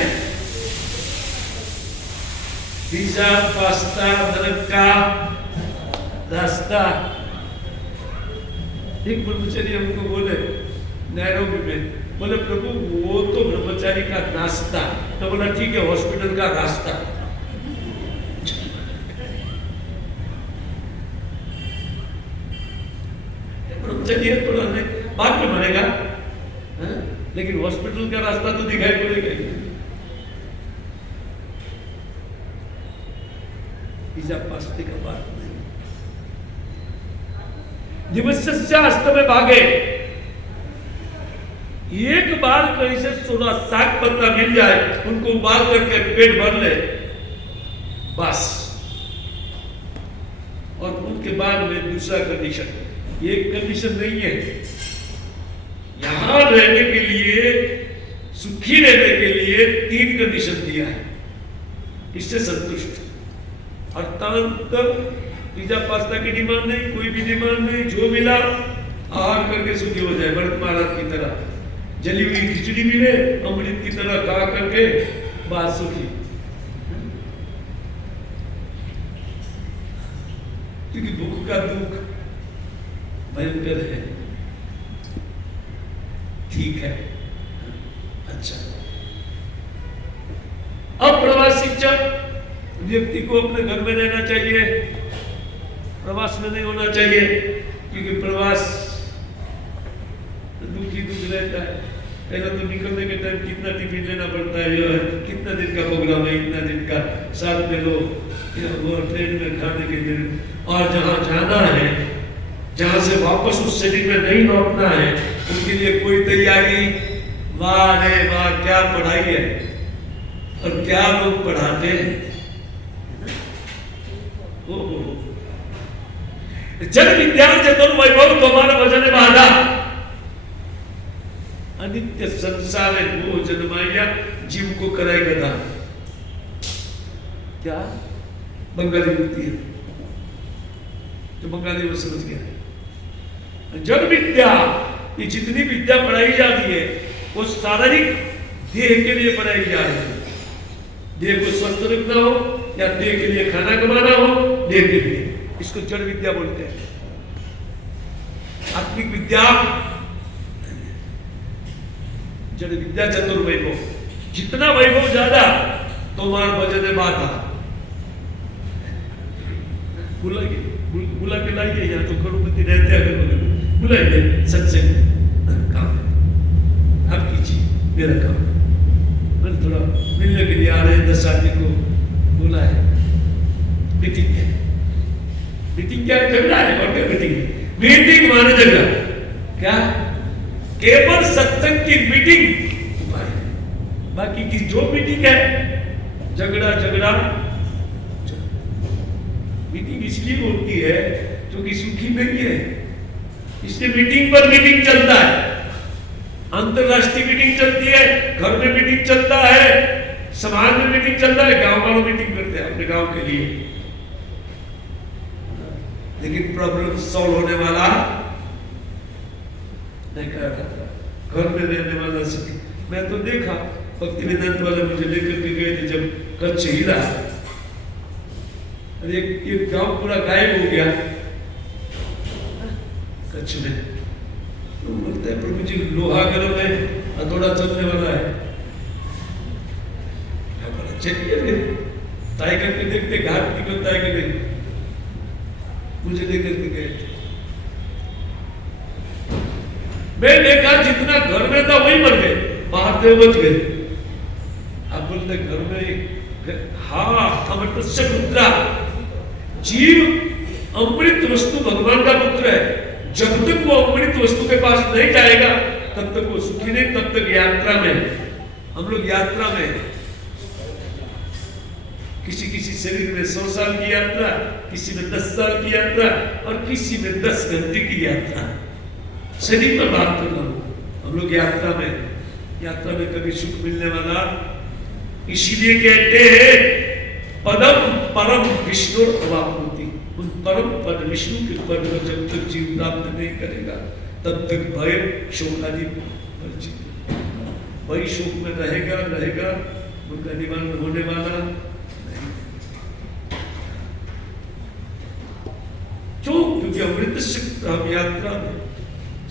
पिज्जा पास्ता नरक का रास्ता। एक ब्रह्मचारी हमको बोले नैरोबी में, बोले प्रभु वो तो ब्रह्मचारी का नाश्ता, तो बोला ठीक है हॉस्पिटल का रास्ता। ब्रह्मचारी है थोड़ा नहीं, बाद में मरेगा, लेकिन हॉस्पिटल का रास्ता तो दिखाई पड़ेगा ही। पिज्जा पास्ते का बात नहीं। दिवस्या अष्टमे भागे, एक बार कहीं से थोड़ा साग पत्ता मिल जाए, उनको उबाल करके पेट भर ले बस। और उनके बाद में दूसरा कंडीशन, ये कंडीशन नहीं है, यहां रहने के लिए, सुखी रहने के लिए 3 कंडीशन दिया है, इससे संतुष्ट। अर्थात पिज्जा पास्ता की डिमांड नहीं, कोई भी डिमांड नहीं, जो मिला आहार करके सुखी हो जाए, भरत महाराज की तरह जली हुई खिचड़ी मिले अमृत की तरह खा करके बात सुखी। क्योंकि भूख का दुख भयंकर है। ठीक है, अच्छा व्यक्ति को अपने घर में रहना चाहिए, प्रवास में नहीं होना चाहिए, क्योंकि प्रवास दुख ही दुख रहता है। पहले तो निकलने के टाइम कितना टिफिन लेना पड़ता है, जो है कितना दिन का प्रोग्राम है, इतना दिन का, साथ में लोग वो ट्रेन में खाने के दिन, और जहाँ जाना है, जहाँ से वापस उस सिटी में नहीं लौटना है, उनके लिए कोई तैयारी। वाह रे वाह, क्या पढ़ाई है और क्या लोग पढ़ाते हैं। जन विद्या चतुर्वैभव तुम्हारा भजन बाधा, अनित्य संसार वो जन्माया, जीव को कराएगा दान। क्या बंगाली होती है, तो बंगाली वो समझ गया। जन विद्या, ये जितनी विद्या पढ़ाई जाती है वो शारीरिक देह के लिए पढ़ाई जा रही है। देह को स्वस्थ रखना हो या देह के लिए खाना कमाना हो, देह के लिए, इसको जड़ विद्या बोलते हैं। आत्मिक विद्या जड़ विद्या चतुर्वैभव, जितना वैभव ज्यादा तुम्हार भजन बाधा। बुला के लाइए, यहाँ तो करोड़पति रहते हैं, बुलाइए सत्संग, काम है आप कीजिए, मेरा काम। मैंने थोड़ा मिलने के लिए आ रहे हैं, 10 आदमी को बोला है। मीटिंग है, मीटिंग क्या झगड़ा है, और क्या मीटिंग है? मीटिंग माने झगड़ा, क्या केवल सत्संग की मीटिंग उपाय है, बाकी की जो मीटिंग है झगड़ा झगड़ा। मीटिंग इसलिए होती है क्योंकि सुखी नहीं है, इसलिए मीटिंग पर मीटिंग चलता है। अंतरराष्ट्रीय मीटिंग चलती है, घर में मीटिंग चलता है, समाज में मीटिंग चलता है, गांव वालों मीटिंग करते हैं अपने गांव के लिए। लेकिन प्रॉब्लम सॉल्व होने वाला नहीं कर रहा, घर में रहने वाला सभी। मैं तो देखा भक्ति वेदांत वाले मुझे लेकर के गए थे जब कच्छ हिला, एक गांव पूरा गायब हो गया कच्छ में। तो बोलते हैं प्रभु जी लोहा गर्म है, हथौड़ा चलने वाला है। चलिए टाइगर के देखते घाट निकलता है कि नहीं, मुझे लेकर के गए। मैं देखा जितना घर में था वही मर गए, बाहर से बच गए। आप बोलते घर में, हाँ अमृतस्य पुत्र, जीव अमृत वस्तु भगवान का पुत्र है। जब तक वो अमृत वस्तु के पास नहीं जाएगा तब तक वो सुखी नहीं, तब तक यात्रा में। हम लोग यात्रा में, किसी किसी शरीर में 100 साल की यात्रा, किसी में 10 साल की यात्रा, और किसी में 10 घंटे की यात्रा। शरीर में बात कर रहा हूं, हम लोग यात्रा में कभी सुख मिलने वाला। इसीलिए कहते हैं पदम परम विष्णु अवाप्नोति, उन परम पद विष्णु के पद को जब तक जीव प्राप्त नहीं करेगा तब तक भय शोक आदि वही शोक में रहेगा, उनका निवारण होने वाला नहीं। क्योंकि अमृत से हम यात्रा में,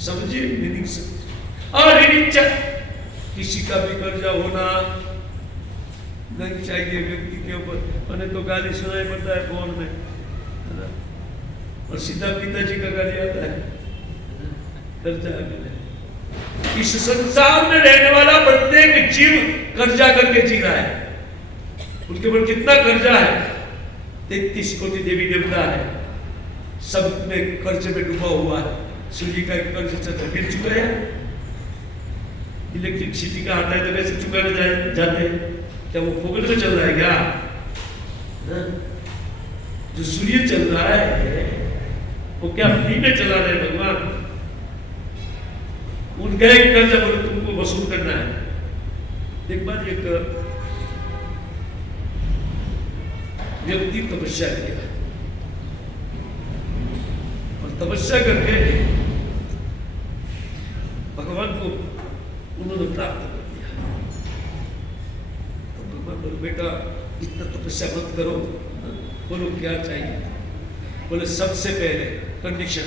समझिए मीनिंग से। और किसी का भी कर्जा होना नहीं चाहिए व्यक्ति के ऊपर, मैंने तो गाली सुनाई पड़ता है फोन में, है ना, और सीधा पिताजी का गाली आता है, कर्जा। इस संसार में रहने वाला प्रत्येक जीव कर्जा करके जी रहा है। उनके ऊपर कितना कर्जा है? 33 कोटि देवी देवता है, सब में कर्ज में डूबा हुआ है। सूर्य का कर्ज गिर चुका है, इलेक्ट्रिसिटी का आता है तो कैसे चुकाने जाते हैं? क्या वो फोकट में चल रहा है क्या? जो सूर्य चल रहा है वो क्या फ्री में चला रहे भगवान? उनका एक कर्जा बोले तुमको वसूल करना है। एक बार एक व्यक्ति तपस्या किया और तपस्या करके भगवान को उन्होंने प्राप्त कर दिया। तो भगवान बोले बेटा इतना तपस्या मत करो। बोलो क्या चाहिए? बोले सबसे पहले कंडीशन,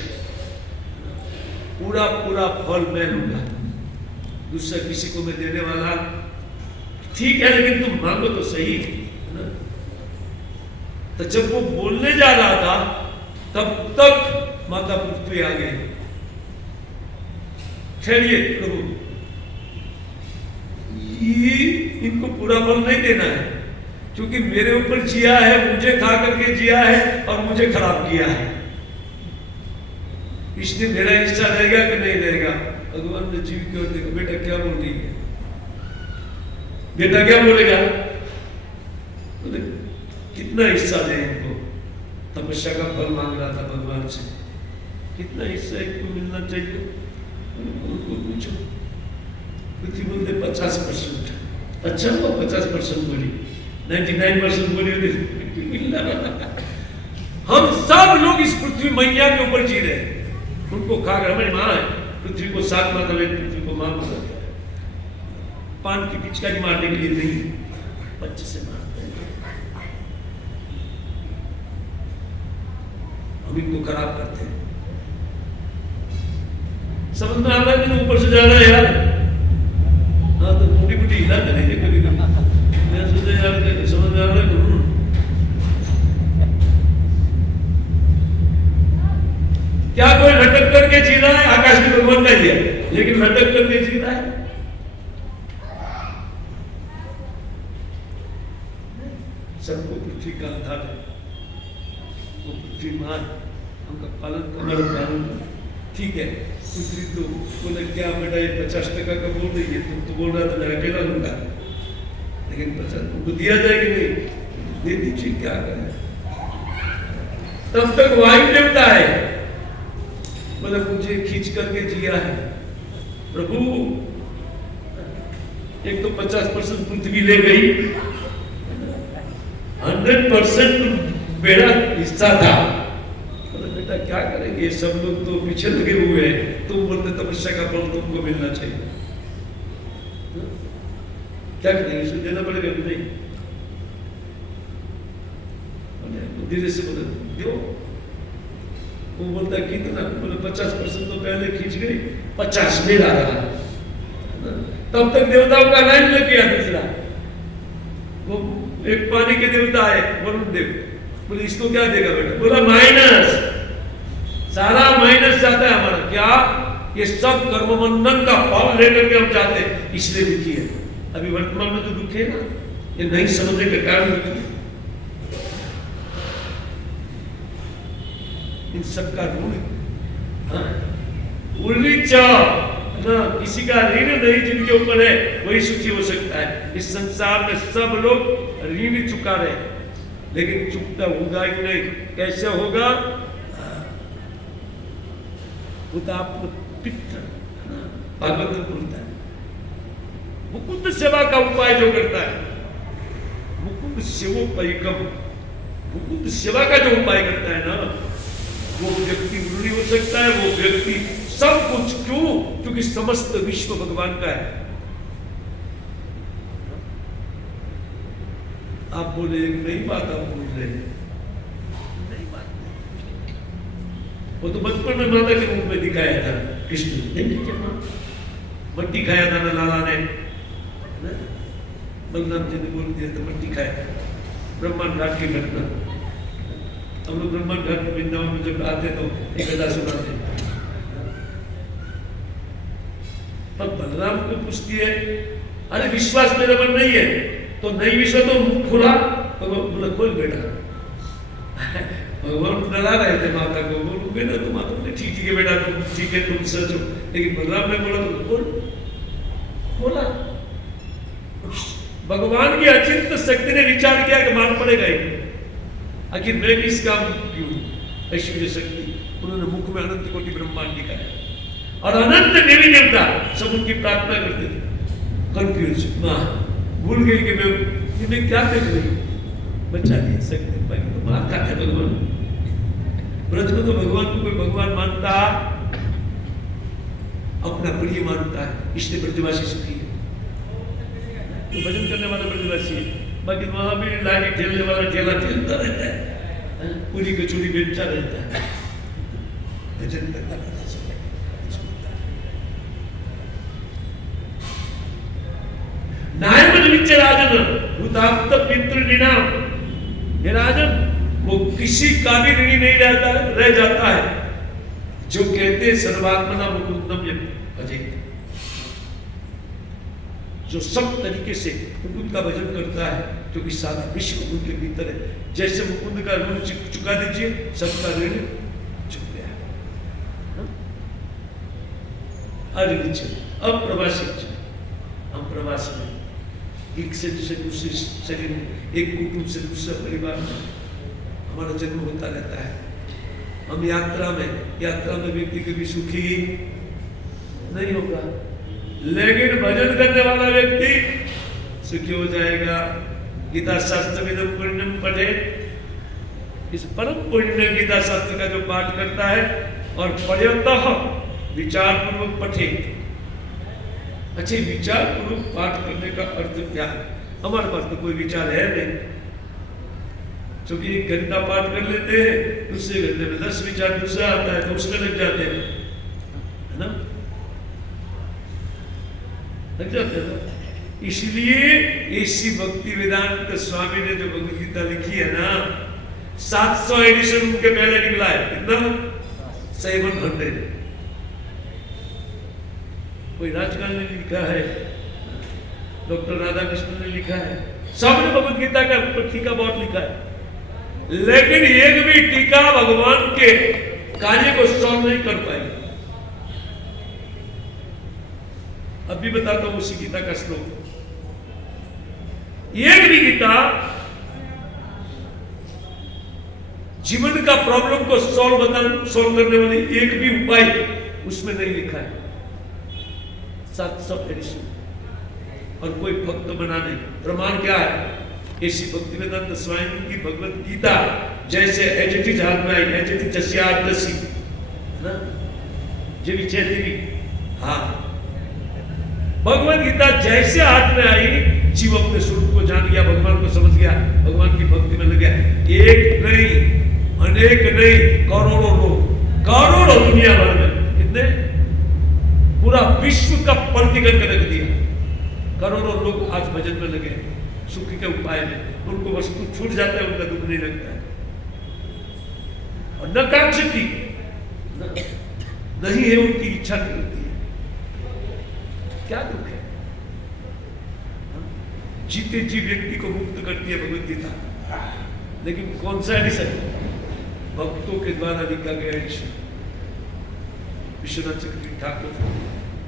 पूरा पूरा फल मैं लूंगा, दूसरा किसी को मैं देने वाला। ठीक है लेकिन तुम मांगो तो सही, है ना? तो जब वो बोलने जा रहा था तब तक माता पृथ्वी आ गई। ठहरिए प्रभु, ये इनको पूरा बल नहीं देना है, क्योंकि मेरे ऊपर जिया है, मुझे खा करके जिया है और मुझे खराब किया है, इसलिए मेरा हिस्सा रहेगा कि नहीं रहेगा। भगवान ने जीव की ओर देखो, बेटा क्या बोल रही है, बेटा क्या बोलेगा, बोले कितना हिस्सा दे इनको। तपस्या का फल मांग रहा था भगवान से, कितना हिस्सा इनको मिलना चाहिए, उनको पूछो। पृथ्वी बोलते 50%। अच्छा हुआ 50% बोली, 99% बोली। हम सब लोग इस पृथ्वी मैया के ऊपर जी रहे हैं, उनको खाकर, हमारी माँ है पृथ्वी को 7 माता ले, पृथ्वी को माँ माता है। पान की पिचकारी मारने के लिए नहीं, बच्चे से मारते हैं। हम इनको खराब करते हैं। समझ में आ रहा है, ऊपर से जा रहा है यार। हाँ तो मोटी मोटी हिला करेंगे कभी कभी। मैं सोचा यार समझ में आ रहा है। क्या कोई नाटक करके जी रहा है? आकाश में भगवान का ही है, लेकिन नाटक करके जी रहा है। सबको पृथ्वी का आधार है, वो पृथ्वी मां, उनका पालन करना। ठीक है, पृथ्वी तो बोले क्या बेटा ये 50% का बोल रही है, तुम तो बोल रहा था मैं अकेला लूंगा, लेकिन 50 तुमको दिया जाए कि नहीं, दे दीजिए, क्या करें। तब तक वायु देवता है, बोले मुझे खींच करके जिया है प्रभु। एक तो 50% पृथ्वी ले गई, 100% मेरा हिस्सा था। बेटा क्या करेंगे, सब लोग तो पीछे लगे हुए हैं, तुम बोलते तपस्या का फल तुमको मिलना चाहिए, क्या करेंगे, इसे देना पड़ेगा नहीं। धीरे से बोले दो, वो बोलता है कितना, बोले 50% तो पहले खींच गई, 50 मेरा रहा। तब तक देवताओं का लाइन लग गया दूसरा। वो एक पानी के देवता है वरुण देव, बोले इसको क्या देगा बेटा, बोला माइनस, सारा माइनस जाता है हमारा। क्या ये सब कर्म बंधन का फल लेकर के हम जाते हैं, इसलिए दुखी है। अभी वर्तमान में तो दुखी है ना, ये नहीं समझने के कारण दुखी है। इन सब का ऋण ना, किसी का ऋण नहीं जिनके ऊपर है वही सुखी हो सकता है। इस संसार में सब लोग ऋण चुका रहे, लेकिन चुकता होगा ही नहीं। कैसे होगा, पित्र भागवत में बोलता है, मुकुंद सेवा का उपाय जो करता है, मुकुंद सेवोपयकम, मुकुंद सेवा का जो उपाय करता है ना, वो व्यक्ति ऋणी हो सकता है। वो व्यक्ति सब कुछ, क्यों? क्योंकि समस्त विश्व भगवान का है। आप बोले एक नई बात आप बोल रहे हैं, नई बात। वो तो बचपन में माता के रूप में दिखाया था कृष्ण, मट्टी खाया था ना लाला ने, बलराम जी ने बोल दिया था मट्टी खाया। ब्रह्मांड घाट की घटना, हम लोग ब्रह्मांड घाट वृंदावन में जब आते तो एक कथा सुनाते। पर बलराम को पूछती है, अरे विश्वास मेरा मन नहीं है, तो नहीं विश्वास तो मुख खुला, तो बोला खोल बेटा। भगवान डरा रहे थे माता को, बोलो बेटा तो माता ने ठीक है बेटा, तुम ठीक है, तुम सच हो। लेकिन बलराम ने बोला तो खोल, खोला। भगवान की अचिंत शक्ति ने विचार किया कि मान पड़ेगा ही, आखिर मैं किस काम क्यों, ऐश्वर्य शक्ति। उन्होंने मुख में अनंत कोटि ब्रह्मांड दिखाया, और अनंत देवी देवता सब उनकी प्रार्थना करते थे। कंफ्यूज मां भूल गई कि मैं क्या कर रही, बच्चा नहीं सकते, बाकी तो मार खाते भगवान। ब्रज में तो भगवान को कोई भगवान मानता, अपना प्रिय मानता है, इसलिए ब्रजवासी सुखी है। तो भजन करने वाला ब्रजवासी है, बाकी वहां भी लाठी ठेलने वाला ठेला ठेलता रहता है, पूरी कचौड़ी बेचता रहता है, भजन करता रहता है। नायमन विच राजन भूताप्त पितृ निनाम, हे राजन वो किसी का भी ऋणी नहीं रह जाता है। जो कहते हैं सर्वात्मना मुकुंदम भजेत, जो सब तरीके से मुकुंद का भजन करता है, क्योंकि सारा विश्व उनके भीतर है। जैसे मुकुंद का ऋण चुका दीजिए, सबका ऋण चुक गया। अप्रवासी, हम प्रवासी में, एक से दूसरे शरीर में, एक कुटुंब से दूसरा परिवार में हमारा जन्म होता रहता है। हम यात्रा में व्यक्ति कभी सुखी नहीं होगा, लेकिन भजन करने वाला व्यक्ति सुखी हो जाएगा। गीता शास्त्र में पुण्यम पढ़े, इस परम पुण्य गीता शास्त्र का जो पाठ करता है और पर्यंतः विचार पूर्वक पठे। अच्छे विचार पूर्वक पाठ करने का अर्थ क्या है? हमारे पास तो कोई विचार है नहीं, क्योंकि 1 घंटा पाठ कर लेते हैं, दूसरे घंटे में 10 विचार दूसरा आता है, तो उसमें लग जाते हैं, है ना, लग जाते हैं। इसलिए इसी भक्ति वेदांत स्वामी ने जो भगवद गीता लिखी है ना, 700 एडिशन उनके पहले निकला है। कितना? 700। कोई राजकाल ने लिखा है, डॉक्टर राधाकृष्ण ने लिखा है, सबने भगवद गीता का टीका बहुत लिखा है, लेकिन एक भी टीका भगवान के कार्य को सॉल्व नहीं कर पाई। अभी बताता हूं उसी गीता का श्लोक। एक भी गीता जीवन का प्रॉब्लम को सॉल्व करने वाली एक भी उपाय उसमें नहीं लिखा है। 700 एडिशन, और कोई भक्त बना नहीं। प्रमाण क्या है? ऐसी भक्ति वेदांत स्वामी की भगवत गीता जैसे एजिटी हाथ में आई, एजिटी चस्यादसी ना, जेवी चेदेवी, हाँ, भगवत गीता जैसे हाथ में आई, जीव अपने स्वरूप को जान गया, भगवान को समझ गया, भगवान की भक्ति में लग गया। एक नहीं, अनेक नहीं, करोड़ों लोग, करोड़ों दुनिया भर में, कितने? पूरा विश्व का पलटी करके रख दिया। करोड़ों लोग आज भजन में लगे, सुख के उपाय में। उनको वस्तु छूट जाता है, उनका दुख नहीं लगता है। और न कांक्षती, नहीं है, उनकी इच्छा नहीं होती है। क्या दुख है? जीते जी व्यक्ति को मुक्त करती है भगवद गीता, लेकिन कौन सा एडिशन? भक्तों के द्वारा लिखा गया एडिशन। विश्वनाथ चक्रवर्ती ठाकुर,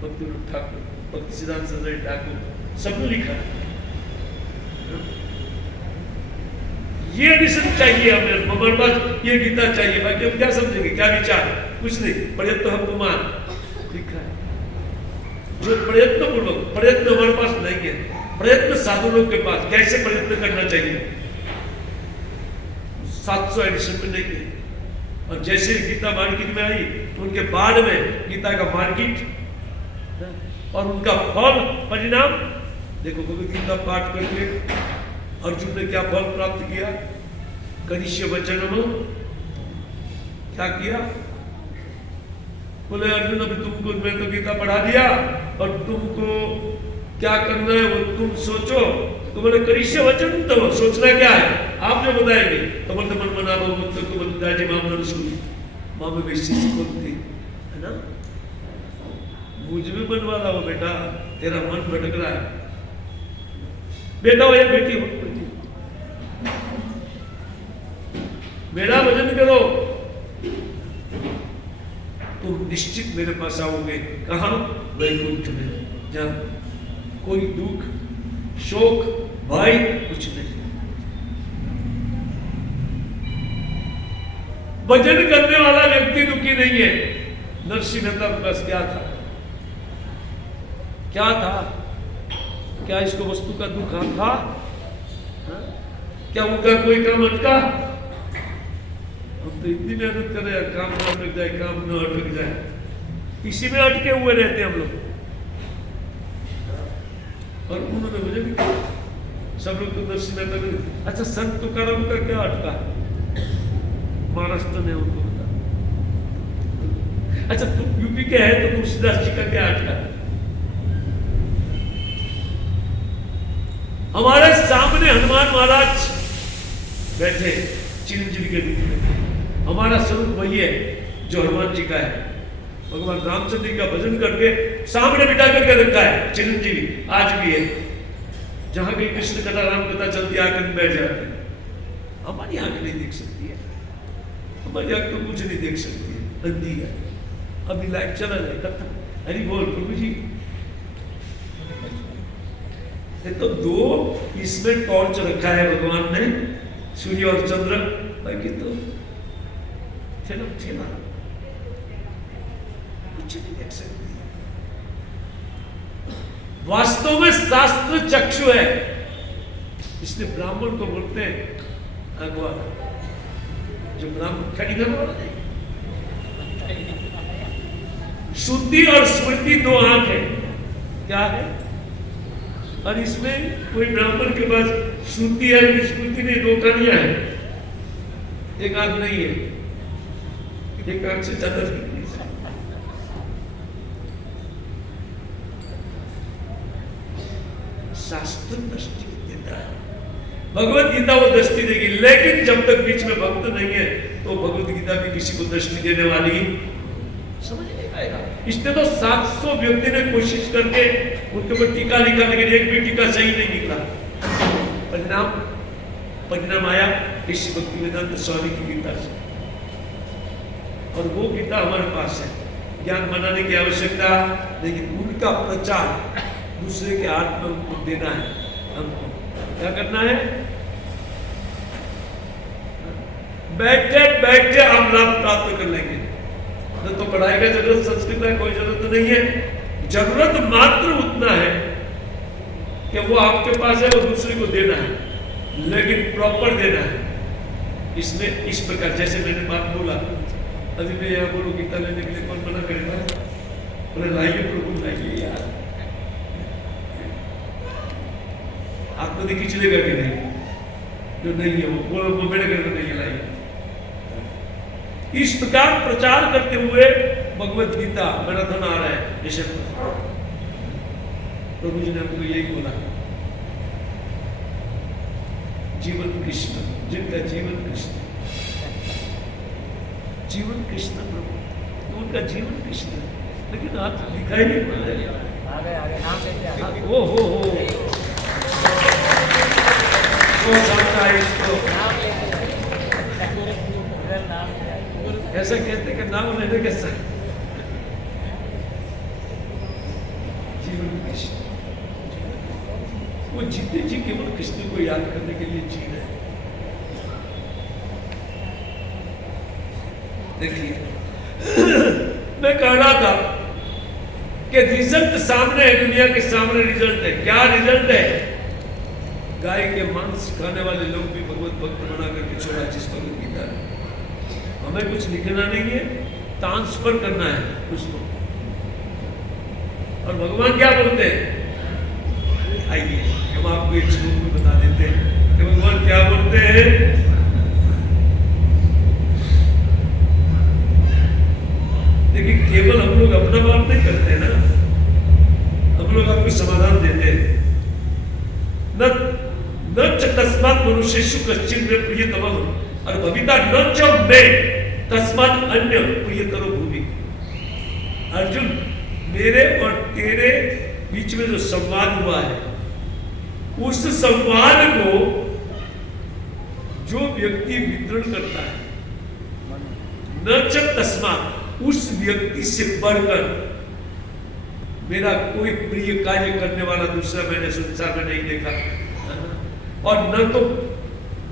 भक्ति ठाकुर, भक्ति सिद्धांत सरस्वती ठाकुर, सबने लिखा। ये एडिशन चाहिए हमें, हमारे पास ये गीता चाहिए। बाकी हम क्या समझेंगे, क्या विचार? कुछ नहीं। प्रयत्न हमको मान लिखा है, जो प्रयत्न पूर्वक, प्रयत्न हमारे पास नहीं है। प्रयत्न साधु लोग के पास, कैसे प्रयत्न करना चाहिए, 700 एडिशन में नहीं है। और जैसे गीता मार्केट में आई, उनके बाद में गीता का मार्केट और उनका फल, परिणाम देखो। भगवद गीता पाठ करके अर्जुन ने क्या फल प्राप्त किया? कनिष्य वचनम, क्या किया? बोले अर्जुन, अभी तुमको मैं तो गीता पढ़ा दिया और तुमको क्या करना है वो तुम सोचो। तो बोले कनिष्य वचन, तो सोचना क्या है आप जो बताएंगे। तो बोलते मन मना भगवत तो बोलता जी मामला सुनी, माँ में बेसी बोलती है ना, मुझ में मन वाला हो बेटा, तेरा मन भटक रहा है, बेटा हो या बेटी हो, मेरा भजन करो, तुम निश्चित मेरे पास आओगे। कहां? वैकुंठ में, जहां कोई दुख, शोक, भय कुछ नहीं। भजन करने वाला व्यक्ति दुखी नहीं है। नरसिंह मेहता के पास क्या था? क्या था? क्या इसको वस्तु का दुख था? क्या उनका कोई काम अटका? हम तो इतनी मेहनत कर रहे हैं, काम न अटक जाए, काम न अटक जाए, इसी में अटके हुए रहते हम लोग। और उन्होंने मुझे भी कहा, सब लोग तो नरसिंह मेहता में। अच्छा, संत तुकाराम का क्या अटका? महाराष्ट्र ने उनको बता। अच्छा, तुम यूपी के हैं तो तुलसीदास जी का क्या अटका? हमारे सामने हनुमान महाराज बैठे, चिरंजीवी के रूप में। हमारा स्वरूप वही है जो हनुमान जी का है। भगवान रामचंद्र जी का भजन करके सामने बिठा करके रखा है चिरंजीवी, आज भी है। जहां कहीं कृष्ण कथा राम कथा चलती आकर बैठ जाते हैं। हमारी आंख नहीं देख सकती है, हमारी आंख तो कुछ नहीं देख सकती है, अंधी है। अभी लाइट चला जाए खत्म। हरि बोल प्रभु जी। तो दो इसमें टॉर्च रखा है भगवान ने, सूर्य और चंद्र, बाकी तो ठेला कुछ नहीं देख सकती। वास्तव में शास्त्र चक्षु है, इसलिए ब्राह्मण को बोलते हैं अगवा, जो ब्राह्मण खड़ी करने वाला नहीं। शुद्धि और स्मृति दो आंख है, क्या है? और इसमें कोई ब्राह्मण के पास शुद्धि है, स्मृति नहीं, दो कड़ियां है, एक आंख नहीं है, एक आंख से ज्यादा नहीं। शास्त्र दृष्टि देता है, भगवत गीता वो दृष्टि देगी। लेकिन जब तक बीच में भक्त नहीं है तो भगवत गीता भी किसी को दृष्टि देने वाली समझ नहीं आएगा। इसलिए तो 700 व्यक्ति ने कोशिश करके उनके ऊपर टीका लिखा, लेकिन एक भी टीका सही नहीं निकला। परिणाम आया ऋषि भक्तिवेदांत स्वामी की गीता से, और वो गीता हमारे पास है। ज्ञान बनाने की आवश्यकता, लेकिन उनका प्रचार दूसरे के हाथ में उनको देना है। हमको क्या करना है? बैठे बैठे हम लाभ प्राप्त कर लेंगे। न तो पढ़ाई का जरूरत, संस्कृत का कोई जरूरत तो नहीं है। जरूरत मात्र उतना है कि वो आपके पास है, वो दूसरे को देना है, लेकिन प्रॉपर देना है। इसमें इस प्रकार, जैसे मैंने बात बोला, अभी मैं यहाँ बोलूँ गीता लेने के लिए, कौन मना करेगा? बोले लाइए प्रभु लाइए यार, आपको देखिए चलेगा कि नहीं? जो नहीं है वो बोलो, वो मेरे घर में नहीं लाइए। इस प्रकार प्रचार करते हुए भगवत गीता मैराथन आ रहा है। जैसे प्रभु जी ने हमको यही बोला, जीवन कृष्ण, जिनका जीवन कृष्ण, जीवन कृष्ण प्रभु, तो उनका जीवन कृष्ण है, लेकिन आप दिखाई नहीं पड़ रहे। आगे नाम कैसे? ओ हो वो जानता है इसको, ऐसा कहते कि नाम लेने के साथ जीवन कृष्ण, वो जीते जी केवल कृष्ण को याद करने के लिए जी रहे। देखिए मैं कह रहा था कि रिजल्ट सामने है, दुनिया के सामने रिजल्ट है। क्या रिजल्ट है? गाय के मांस खाने वाले लोग भी भगवत भक्त बना करके छोड़ा जिस भगवत गीता है। हमें कुछ लिखना नहीं है, ट्रांसफर करना है उसको। और भगवान क्या बोलते हैं? आइए हम आपको एक श्लोक में बता देते हैं कि भगवान क्या बोलते हैं। देखिए केवल हम लोग अपना बात नहीं करते ना, हम लोग आपको समाधान देते हैं। न तस्मात् मनुष्येषु कश्चित् मे प्रियतमः और भविता न च मे तस्मात् अन्य प्रियतरो भूमि। अर्जुन, मेरे और तेरे बीच में जो संवाद हुआ है, उस संवाद को जो व्यक्ति वितरण करता है, न च तस्मात्, उस व्यक्ति से बढ़कर मेरा कोई प्रिय कार्य करने वाला दूसरा मैंने संसार में नहीं देखा, और न तो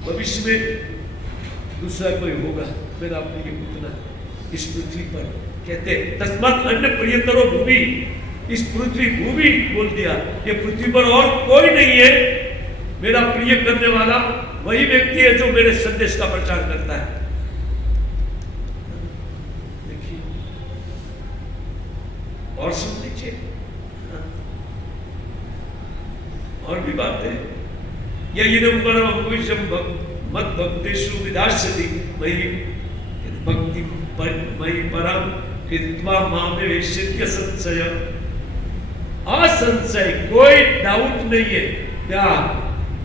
भविष्य में दूसरा कोई होगा मेरा प्रिय उतना इस पृथ्वी पर। कहते तस्मात् अन्य प्रियतरो भूमि, इस पृथ्वी भूमि बोल दिया, ये पृथ्वी पर और कोई नहीं है मेरा प्रिय करने वाला। वही व्यक्ति है जो मेरे संदेश का प्रचार करता है। देखिए और सुन लीजिए, और भी बात है। यदि परम पुरुषम मत भक्तेषु विदास्यति मयि भक्ति मयि परम कृत्वा मामे वेश्यत्य संशय। असंशय, कोई डाउट नहीं है। क्या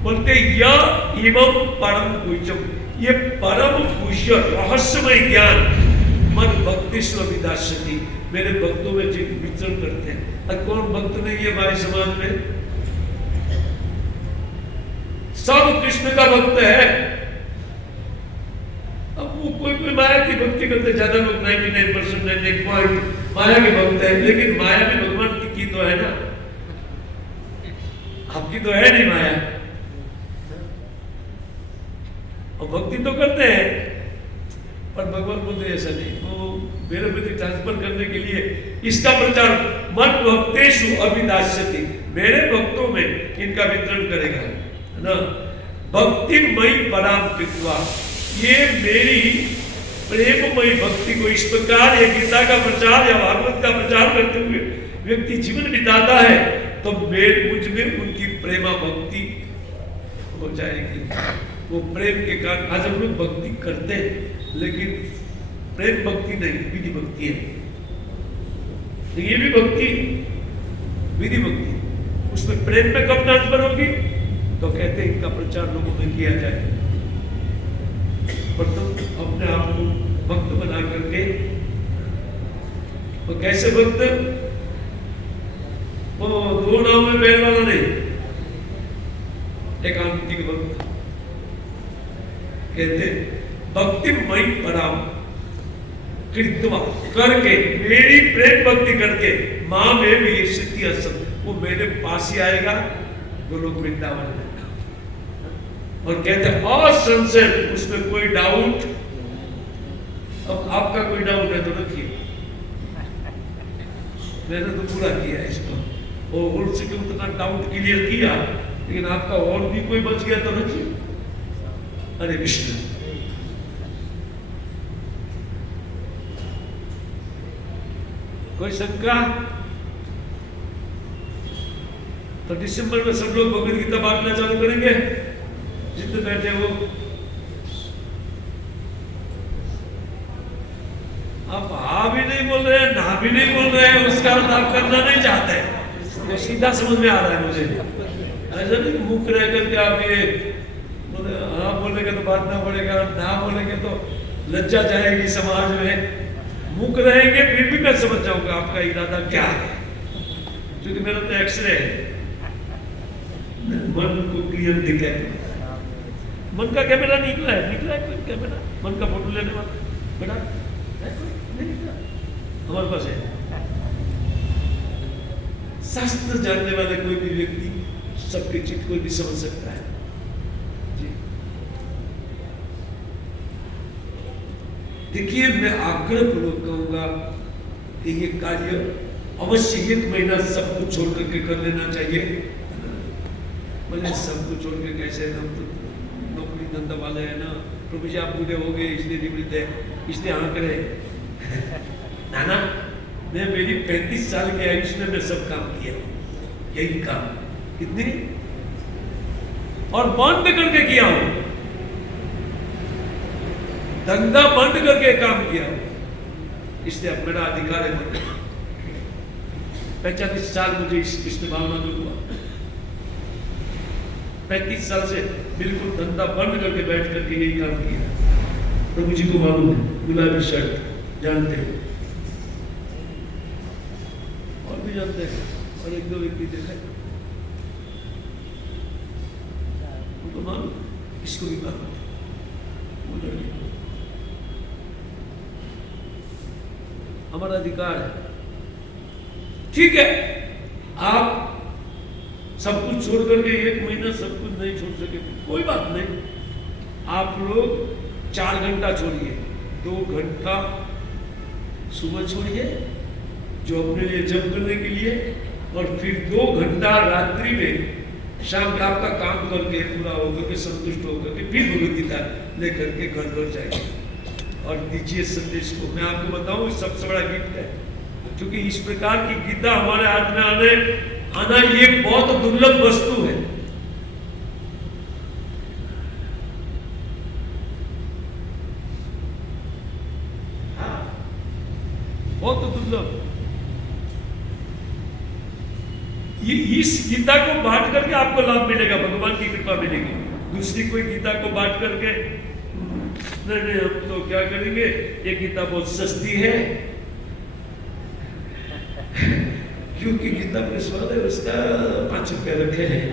बोलते? यह इमं परम पुरुषम, ये परम पूज्य रहस्यमय ज्ञान मन भक्ति स्विदास्यति, मेरे भक्तों में विचरण करते हैं। और कौन भक्त नहीं है भाई समाज में? सब कृष्ण का भक्त है। अब वो कोई माया की भक्ति करते, ज्यादा लोग 99% माया के भक्त है, लेकिन माया भी भगवान की तो है ना, आपकी तो है नहीं माया। और भक्ति तो करते हैं, पर भगवान बोलते ऐसा नहीं, वो मेरे प्रति ट्रांसफर करने के लिए इसका प्रचार मन भक्तेषु अभिदास्यति, मेरे भक्तों में इनका वितरण करेगा, है ना। भक्तिमयी पराम कृत्वा, ये मेरी प्रेममयी भक्ति को इस प्रकार ये गीता का प्रचार या भागवत का प्रचार करते हुए व्यक्ति जीवन बिताता है, तो मुझ में उनकी प्रेमा भक्ति हो जाएगी। वो प्रेम के कारण आज हम लोग भक्ति करते हैं, लेकिन प्रेम भक्ति नहीं, विधि भक्ति है। तो ये भी भक्ति, विधि भक्ति, उसमें प्रेम में कब ट्रांसफर होगी? तो कहते हैं इनका प्रचार लोगों में किया जाए। पर तुम अपने आप को भक्त बना करके, तो कैसे भक्त? वो दो नाव में बैठ वाला नहीं, एकांतिक भक्त। कहते भक्तिमयी पराम कृत्वा, करके, मेरी प्रेम भक्ति करके, माँ में भी ये शक्ति असल, वो मेरे पास ही आएगा, गोलोक वृंदावन में। और कहते असंशय, उसमें कोई डाउट। अब आपका कोई डाउट है तो रखिए, मैंने तो पूरा किया इसको, और उनसे क्यों उतना डाउट क्लियर किया, लेकिन आपका और भी कोई बच गया तो रखिए। हरे कृष्ण। कोई शंका? तो दिसंबर में सब लोग भगवद गीता बांटना चालू करेंगे, जितने बैठे हो। आप हाँ भी नहीं बोल रहे, ना भी नहीं बोल रहे, उसका अर्थ आप करना नहीं चाहते, तो सीधा समझ में आ रहा है मुझे। ऐसा नहीं मुख रह करके आप ये हाँ बोलेंगे तो बांटना पड़ेगा, ना बोलेंगे तो लज्जा जाएगी समाज में। मुख रहेंगे फिर भी मैं समझ जाऊंगा आपका इरादा क्या है, क्योंकि मेरा तो एक्सरे है, मन को क्लियर दिखे। मन का कैमरा निकला है कोई कैमरा, मन का फोटो लेने वाला बेटा है कोई? नहीं निकला, हमारे पास है। शास्त्र जानने वाले कोई भी व्यक्ति सबके चित्त को भी समझ सकता है जी। देखिए, मैं आग्रह पूर्वक कहूंगा कि ये कार्य अवश्य 1 महीना सब कुछ छोड़ करके कर लेना चाहिए। मैंने सब कुछ छोड़ के कैसे, हम तो नौकरी धंधा वाले हैं ना, प्रभु जी आप बूढ़े हो गए इसलिए निवृत्त है, इसलिए हाँ करे ना। मैं मेरी 35 साल की आयुष में मैं सब काम किया, यही काम कितनी, और बंद करके किया हूं, धंधा बंद करके काम किया हूं, इसलिए अब मेरा अधिकार है। 45 साल मुझे इस कृष्ण भावना में हुआ, 35 साल से बिल्कुल धंधा बंद करके बैठ करके यही काम किया। प्रभु जी को मालूम है, गुलाबी शर्ट जानते हो, और भी जानते हैं, और 1-2 व्यक्ति देखा उनको मालूम, इसको भी मालूम। हमारा अधिकार है, ठीक है। आप सब कुछ छोड़ करके 1 महीना सब कुछ नहीं छोड़ सके, कोई बात नहीं। आप लोग 4 घंटा छोड़िए, 2 घंटा सुबह छोड़िए जो अपने लिए जप करने के लिए, और फिर 2 घंटा रात्रि में शाम का आपका काम करके पूरा होकर के संतुष्ट होकर के फिर भगवद गीता लेकर के घर घर जाइए और दीजिए संदेश को। मैं आपको बताऊं सबसे बड़ा गिफ्ट है, क्योंकि इस प्रकार की गीता हमारे हाथ में आना ये बहुत दुर्लभ वस्तु है। हाँ, बहुत दुर्लभ। ये इस गीता को बांट करके आपको लाभ मिलेगा, भगवान की कृपा मिलेगी। दूसरी कोई गीता को बांट करके नहीं नहीं, हम तो क्या करेंगे, ये गीता बहुत सस्ती है क्योंकि गीता में स्वाद है उसका 5 रुपये रखे हैं,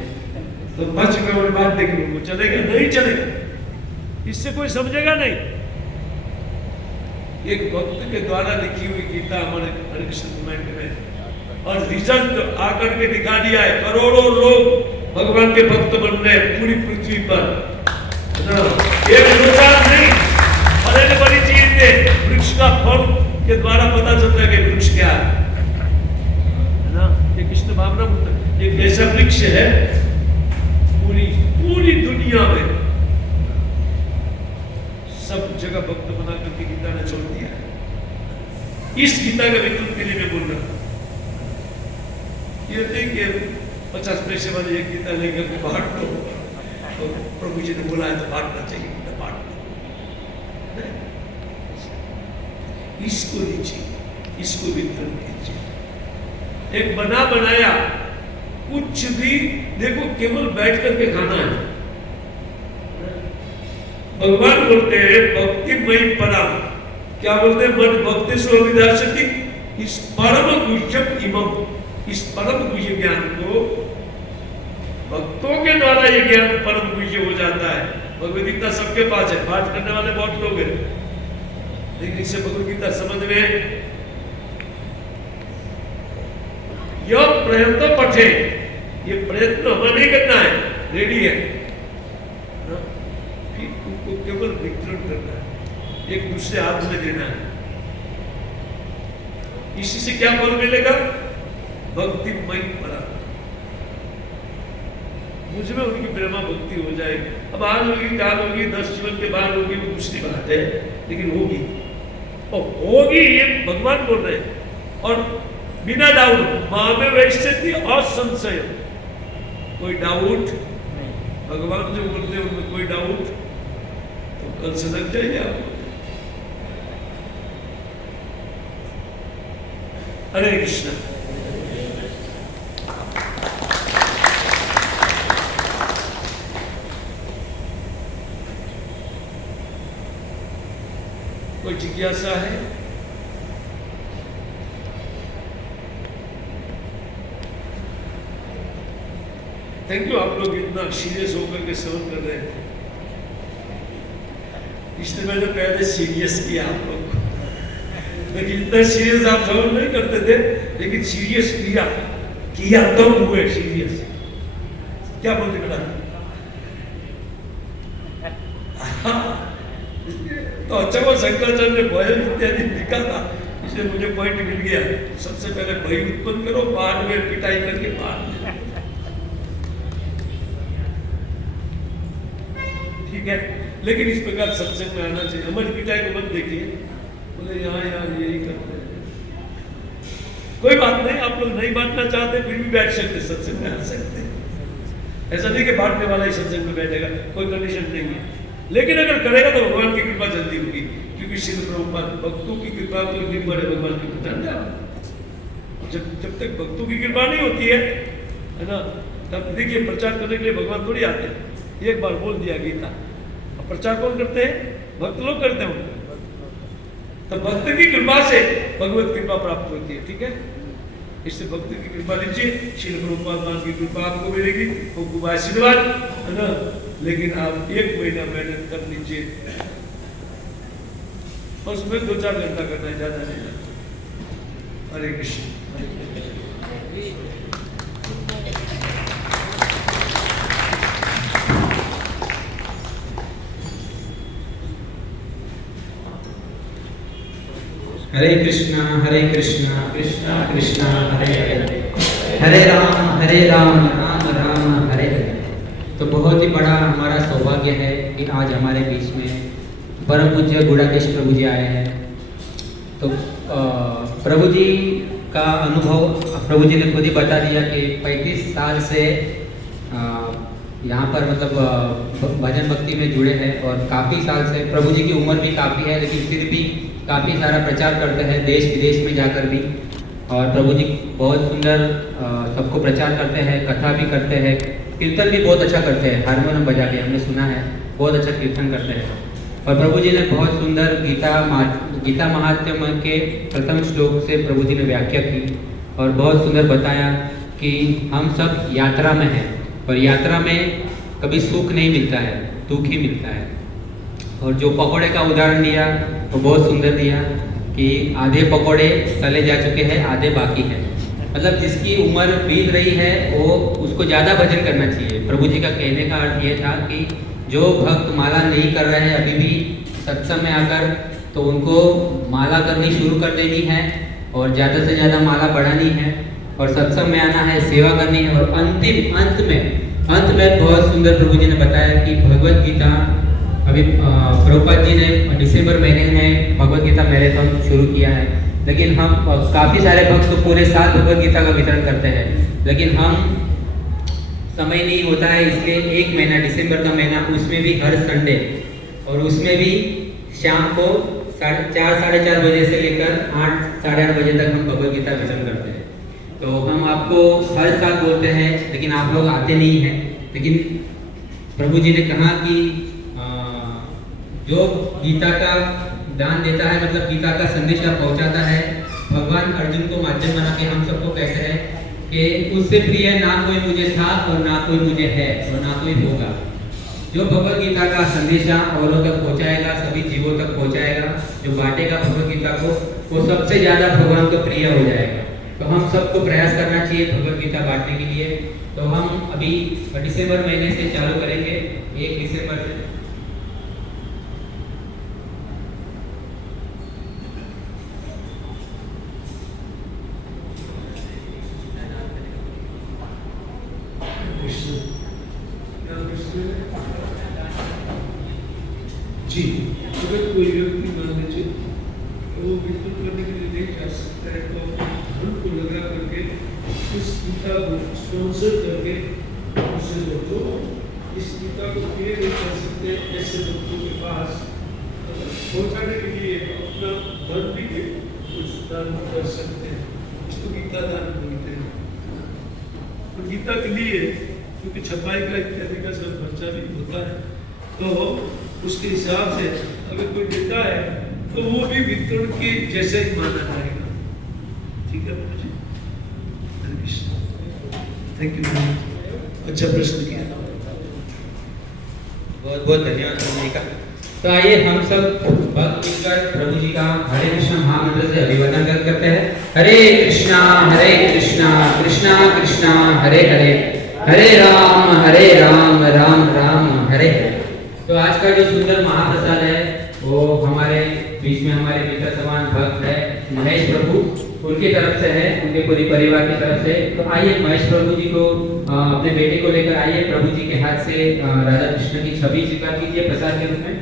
तो 5 रुपये वाली बात देखेंगे, वो चलेगा नहीं चलेगा, इससे कोई समझेगा नहीं। एक भक्त के द्वारा लिखी हुई गीता हमारे हरिकृष्ण मूवमेंट में, और रिजल्ट आकर के दिखा दिया है, करोड़ों लोग भगवान के भक्त बन रहे हैं पूरी पृथ्वी पर, एक रोजान नहीं। और एक बड़ी चीज है, वृक्ष का फल के द्वारा पता चलता है कि वृक्ष क्या है ना। ये कृष्ण भावना मंत्र एक ऐसा वृक्ष है पूरी दुनिया में सब जगह भक्त बना करके गीता ने छोड़ दिया। इस गीता का विकल्प के लिए मैं बोल रहा हूं, ये देखिए 50 पैसे वाली एक गीता लेकर के बांट दो, तो प्रभु जी ने बोला है तो बांटना चाहिए, गीता बांट दो, इसको लीजिए, इसको वितरण कीजिए। एक बना बनाया कुछ भी देखो, केवल बैठ करके खाना है। भगवान बोलते हैं भक्तिमयी परम, क्या बोलते हैं, मन भक्ति से विदासति, इस परम गुह्यम इमम, इस परम गुह्य ज्ञान को भक्तों के द्वारा ये ज्ञान परम गुह्य हो जाता है। भगवद गीता सबके पास है, पाठ करने वाले बहुत लोग हैं, लेकिन इसे भगवद गीता समझ में यह प्रयत्न पठे, ये प्रयत्न हमें नहीं करना है, रेडी है, केवल वितरण करना है, एक दूसरे हाथ में देना है। इसी से क्या फल मिलेगा, भक्तिमय फल, मुझमें उनकी प्रेमा भक्ति हो जाएगी। अब आज होगी, काल होगी, 10 जीवन के बाद होगी, वो दूसरी बात है, लेकिन होगी, और होगी ये भगवान बोल रहे हैं। और बिना डाउट, मां में वैसे थी असंशय, कोई डाउट, भगवान जो बोलते हैं उनमें कोई डाउट, तो कल से लग जाइए आपको। हरे कृष्ण। कोई जिज्ञासा है? थैंक यू, आप लोग इतना सीरियस होकर के श्रवण कर रहे हैं, इसलिए मैंने पहले सीरियस किया आप लोग को, लेकिन इतना सीरियस आप श्रवण नहीं करते थे, लेकिन सीरियस किया तब हुए सीरियस। क्या बोलते बेटा? तो अच्छा वो शंकराचार्य ने भय इत्यादि लिखा था, इसलिए मुझे पॉइंट मिल गया। सबसे पहले भय उत्पन्न करो, बाद में पिटाई करके बाद में, ठीक है। लेकिन इस प्रकार सत्संग में आना चाहिए, हमारी पिटाई को मत देखिए, बोले यहाँ यही करते हैं, कोई बात नहीं, आप लोग नहीं बांटना चाहते फिर भी बैठ सकते, सत्संग में आ सकते, ऐसा नहीं कि बांटने वाला ही सत्संग में बैठेगा, कोई कंडीशन नहीं है। लेकिन अगर करेगा तो भगवान की कृपा जल्दी होगी, क्योंकि श्रील प्रभुपाद भक्तों की कृपा तो निर्भर है भगवान की कृपा, जानते हैं। जब तक भक्तों की कृपा नहीं होती है ना, तब देखिए प्रचार करने के लिए भगवान थोड़ी आते हैं। एक बार बोल दिया गीता, अब प्रचार कौन करते हैं? भक्त लोग करते हैं। तो भक्त की कृपा से भगवत कृपा प्राप्त होती है, ठीक है। इससे भक्त की कृपा लीजिए, श्रील प्रभुपाद की कृपा आपको मिलेगी, वो आशीर्वाद है ना। लेकिन आप 1 महीना मेहनत कर लीजिए, और उसमें 2-4 घंटा करना है, ज्यादा नहीं। हरे कृष्ण। हरे कृष्णा कृष्णा कृष्णा हरे हरे, हरे राम राम राम हरे हरे। तो बहुत ही बड़ा हमारा सौभाग्य है कि आज हमारे बीच में परम पूज्य गुणाकेश प्रभु जी आए हैं। तो प्रभु जी का अनुभव प्रभु जी ने खुद ही बता दिया कि 35 साल से यहाँ पर मतलब भजन भक्ति में जुड़े हैं, और काफ़ी साल से प्रभु जी की उम्र भी काफ़ी है, लेकिन फिर भी काफ़ी सारा प्रचार करते हैं देश विदेश में जाकर भी। और प्रभु जी बहुत सुंदर सबको प्रचार करते हैं, कथा भी करते हैं, कीर्तन भी बहुत अच्छा करते हैं, हारमोनियम बजा के हमने सुना है, बहुत अच्छा कीर्तन करते हैं। और प्रभु जी ने बहुत सुंदर गीता महात्म्य के प्रथम श्लोक से प्रभु जी ने व्याख्या की और बहुत सुंदर बताया कि हम सब यात्रा में हैं और यात्रा में कभी सुख नहीं मिलता है, दुख ही मिलता है। और जो पकोड़े का उदाहरण दिया वो बहुत सुंदर दिया कि आधे पकोड़े तले जा चुके हैं, आधे बाकी हैं। मतलब जिसकी उम्र बीत रही है वो उसको ज़्यादा भजन करना चाहिए। प्रभु जी का कहने का अर्थ ये था कि जो भक्त माला नहीं कर रहे हैं अभी भी सत्संग में आकर, तो उनको माला करनी शुरू कर देनी है और ज़्यादा से ज़्यादा माला बढ़ानी है और सत्संग में आना है, सेवा करनी है। और अंत में बहुत सुंदर प्रभु जी ने बताया कि भगवत गीता अभी प्रभुपाद जी ने दिसंबर महीने में भगवत गीता मैराथन शुरू किया है, लेकिन हम काफ़ी सारे भक्त तो पूरे साल भगवत गीता का वितरण करते हैं, लेकिन हम समय नहीं होता है, इसलिए एक महीना दिसंबर का महीना उसमें भी हर संडे और उसमें भी शाम को 4 साढ़े 4 बजे से लेकर 8 साढ़े 8 बजे तक हम भगवत गीता वितरण करते हैं। तो हम आपको हर साल बोलते हैं लेकिन आप लोग आते नहीं हैं। लेकिन प्रभु जी ने कहा कि जो गीता का दान देता है, मतलब गीता का संदेश पहुंचाता है, भगवान अर्जुन को माध्यम बना के हम सबको कहते हैं कि उससे प्रिय ना कोई मुझे था और ना कोई मुझे है और ना कोई होगा। जो भगवत गीता का संदेशा औरों तक पहुंचाएगा, सभी जीवों तक पहुंचाएगा, जो बांटेगा भगवत गीता को, वो सबसे ज़्यादा भगवान को प्रिय हो जाएगा। तो हम सबको प्रयास करना चाहिए भगवत गीता बांटने के लिए। तो हम अभी दिसंबर महीने से चालू करेंगे, 1 दिसंबर से। जी, अगर कोई व्यक्ति मान लीजिए वो वितरण करने के लिए नहीं जा सकता है तो धन को लगा करके इस गीता को स्पॉन्सर करके उसे जो इस गीता को पे नहीं कर सकते ऐसे लोगों के पास पहुंचाने के लिए अपना धन भी कुछ दान कर सकते हैं। इसको गीता दान बोलते हैं। तो गीता के लिए क्योंकि छपाई का इत्यादि का सब खर्चा भी होता है, तो उसके हिसाब से अगर कोई देता है तो वो भी वितरण के जैसे ही माना जाएगा। ठीक है मुझे, थैंक यू। अच्छा प्रश्न किया, बहुत बहुत धन्यवाद प्रभु जी का। तो आइए हम सब भक्त मिलकर प्रभु जी का हरे कृष्ण महामंत्र से अभिवादन करते हैं। हरे कृष्णा कृष्णा कृष्णा हरे हरे, हरे राम राम राम हरे हरे। तो आज का जो सुंदर महाप्रसाद है वो हमारे बीच में हमारे मित्र समान भक्त है महेश प्रभु, उनकी तरफ से है, उनके पूरी परिवार की तरफ से। तो आइए महेश प्रभु जी को अपने बेटे को लेकर आइए, प्रभु जी के हाथ से राधा कृष्ण की छवि स्वीकार कीजिए प्रसाद के रूप में।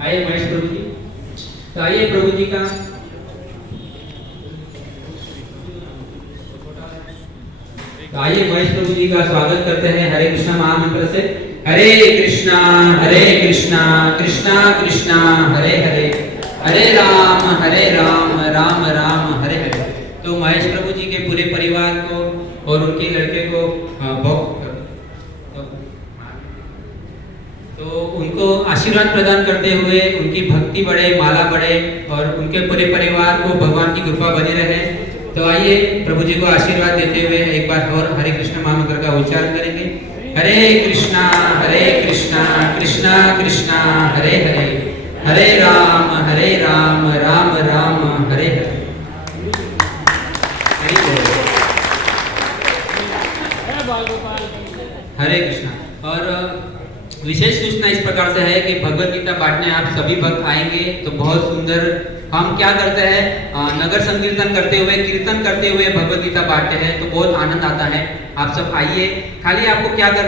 आइए महेश प्रभु जी। तो आइए प्रभु जी का आइए महेश प्रभु जी का स्वागत करते हैं हरे कृष्णा महामंत्र से। हरे कृष्णा कृष्णा कृष्णा हरे हरे, हरे राम राम राम हरे हरे। तो महेश प्रभु जी के पूरे परिवार को और उनके लड़के को तो उनको आशीर्वाद प्रदान करते हुए उनकी भक्ति बढ़े, माला बढ़े और उनके पूरे परिवार को भगवान की कृपा बनी रहे। तो आइए प्रभु जी को आशीर्वाद देते हुए एक बार और हरे कृष्ण महामंत्र का उच्चारण करेंगे। हरे कृष्णा कृष्णा कृष्णा हरे हरे, हरे राम राम राम हरे हरे। हरे कृष्णा। और विशेष सूचना इस प्रकार से है कि भगवत गीता बांटने आप सभी भक्त आएंगे तो बहुत सुंदर हम क्या करते हैं, नगर संकीर्तन करते हुए, कीर्तन करते हुए भगवत गीता बांटते हैं, तो बहुत आनंद आता है। आप सब आइए, खाली आपको क्या करना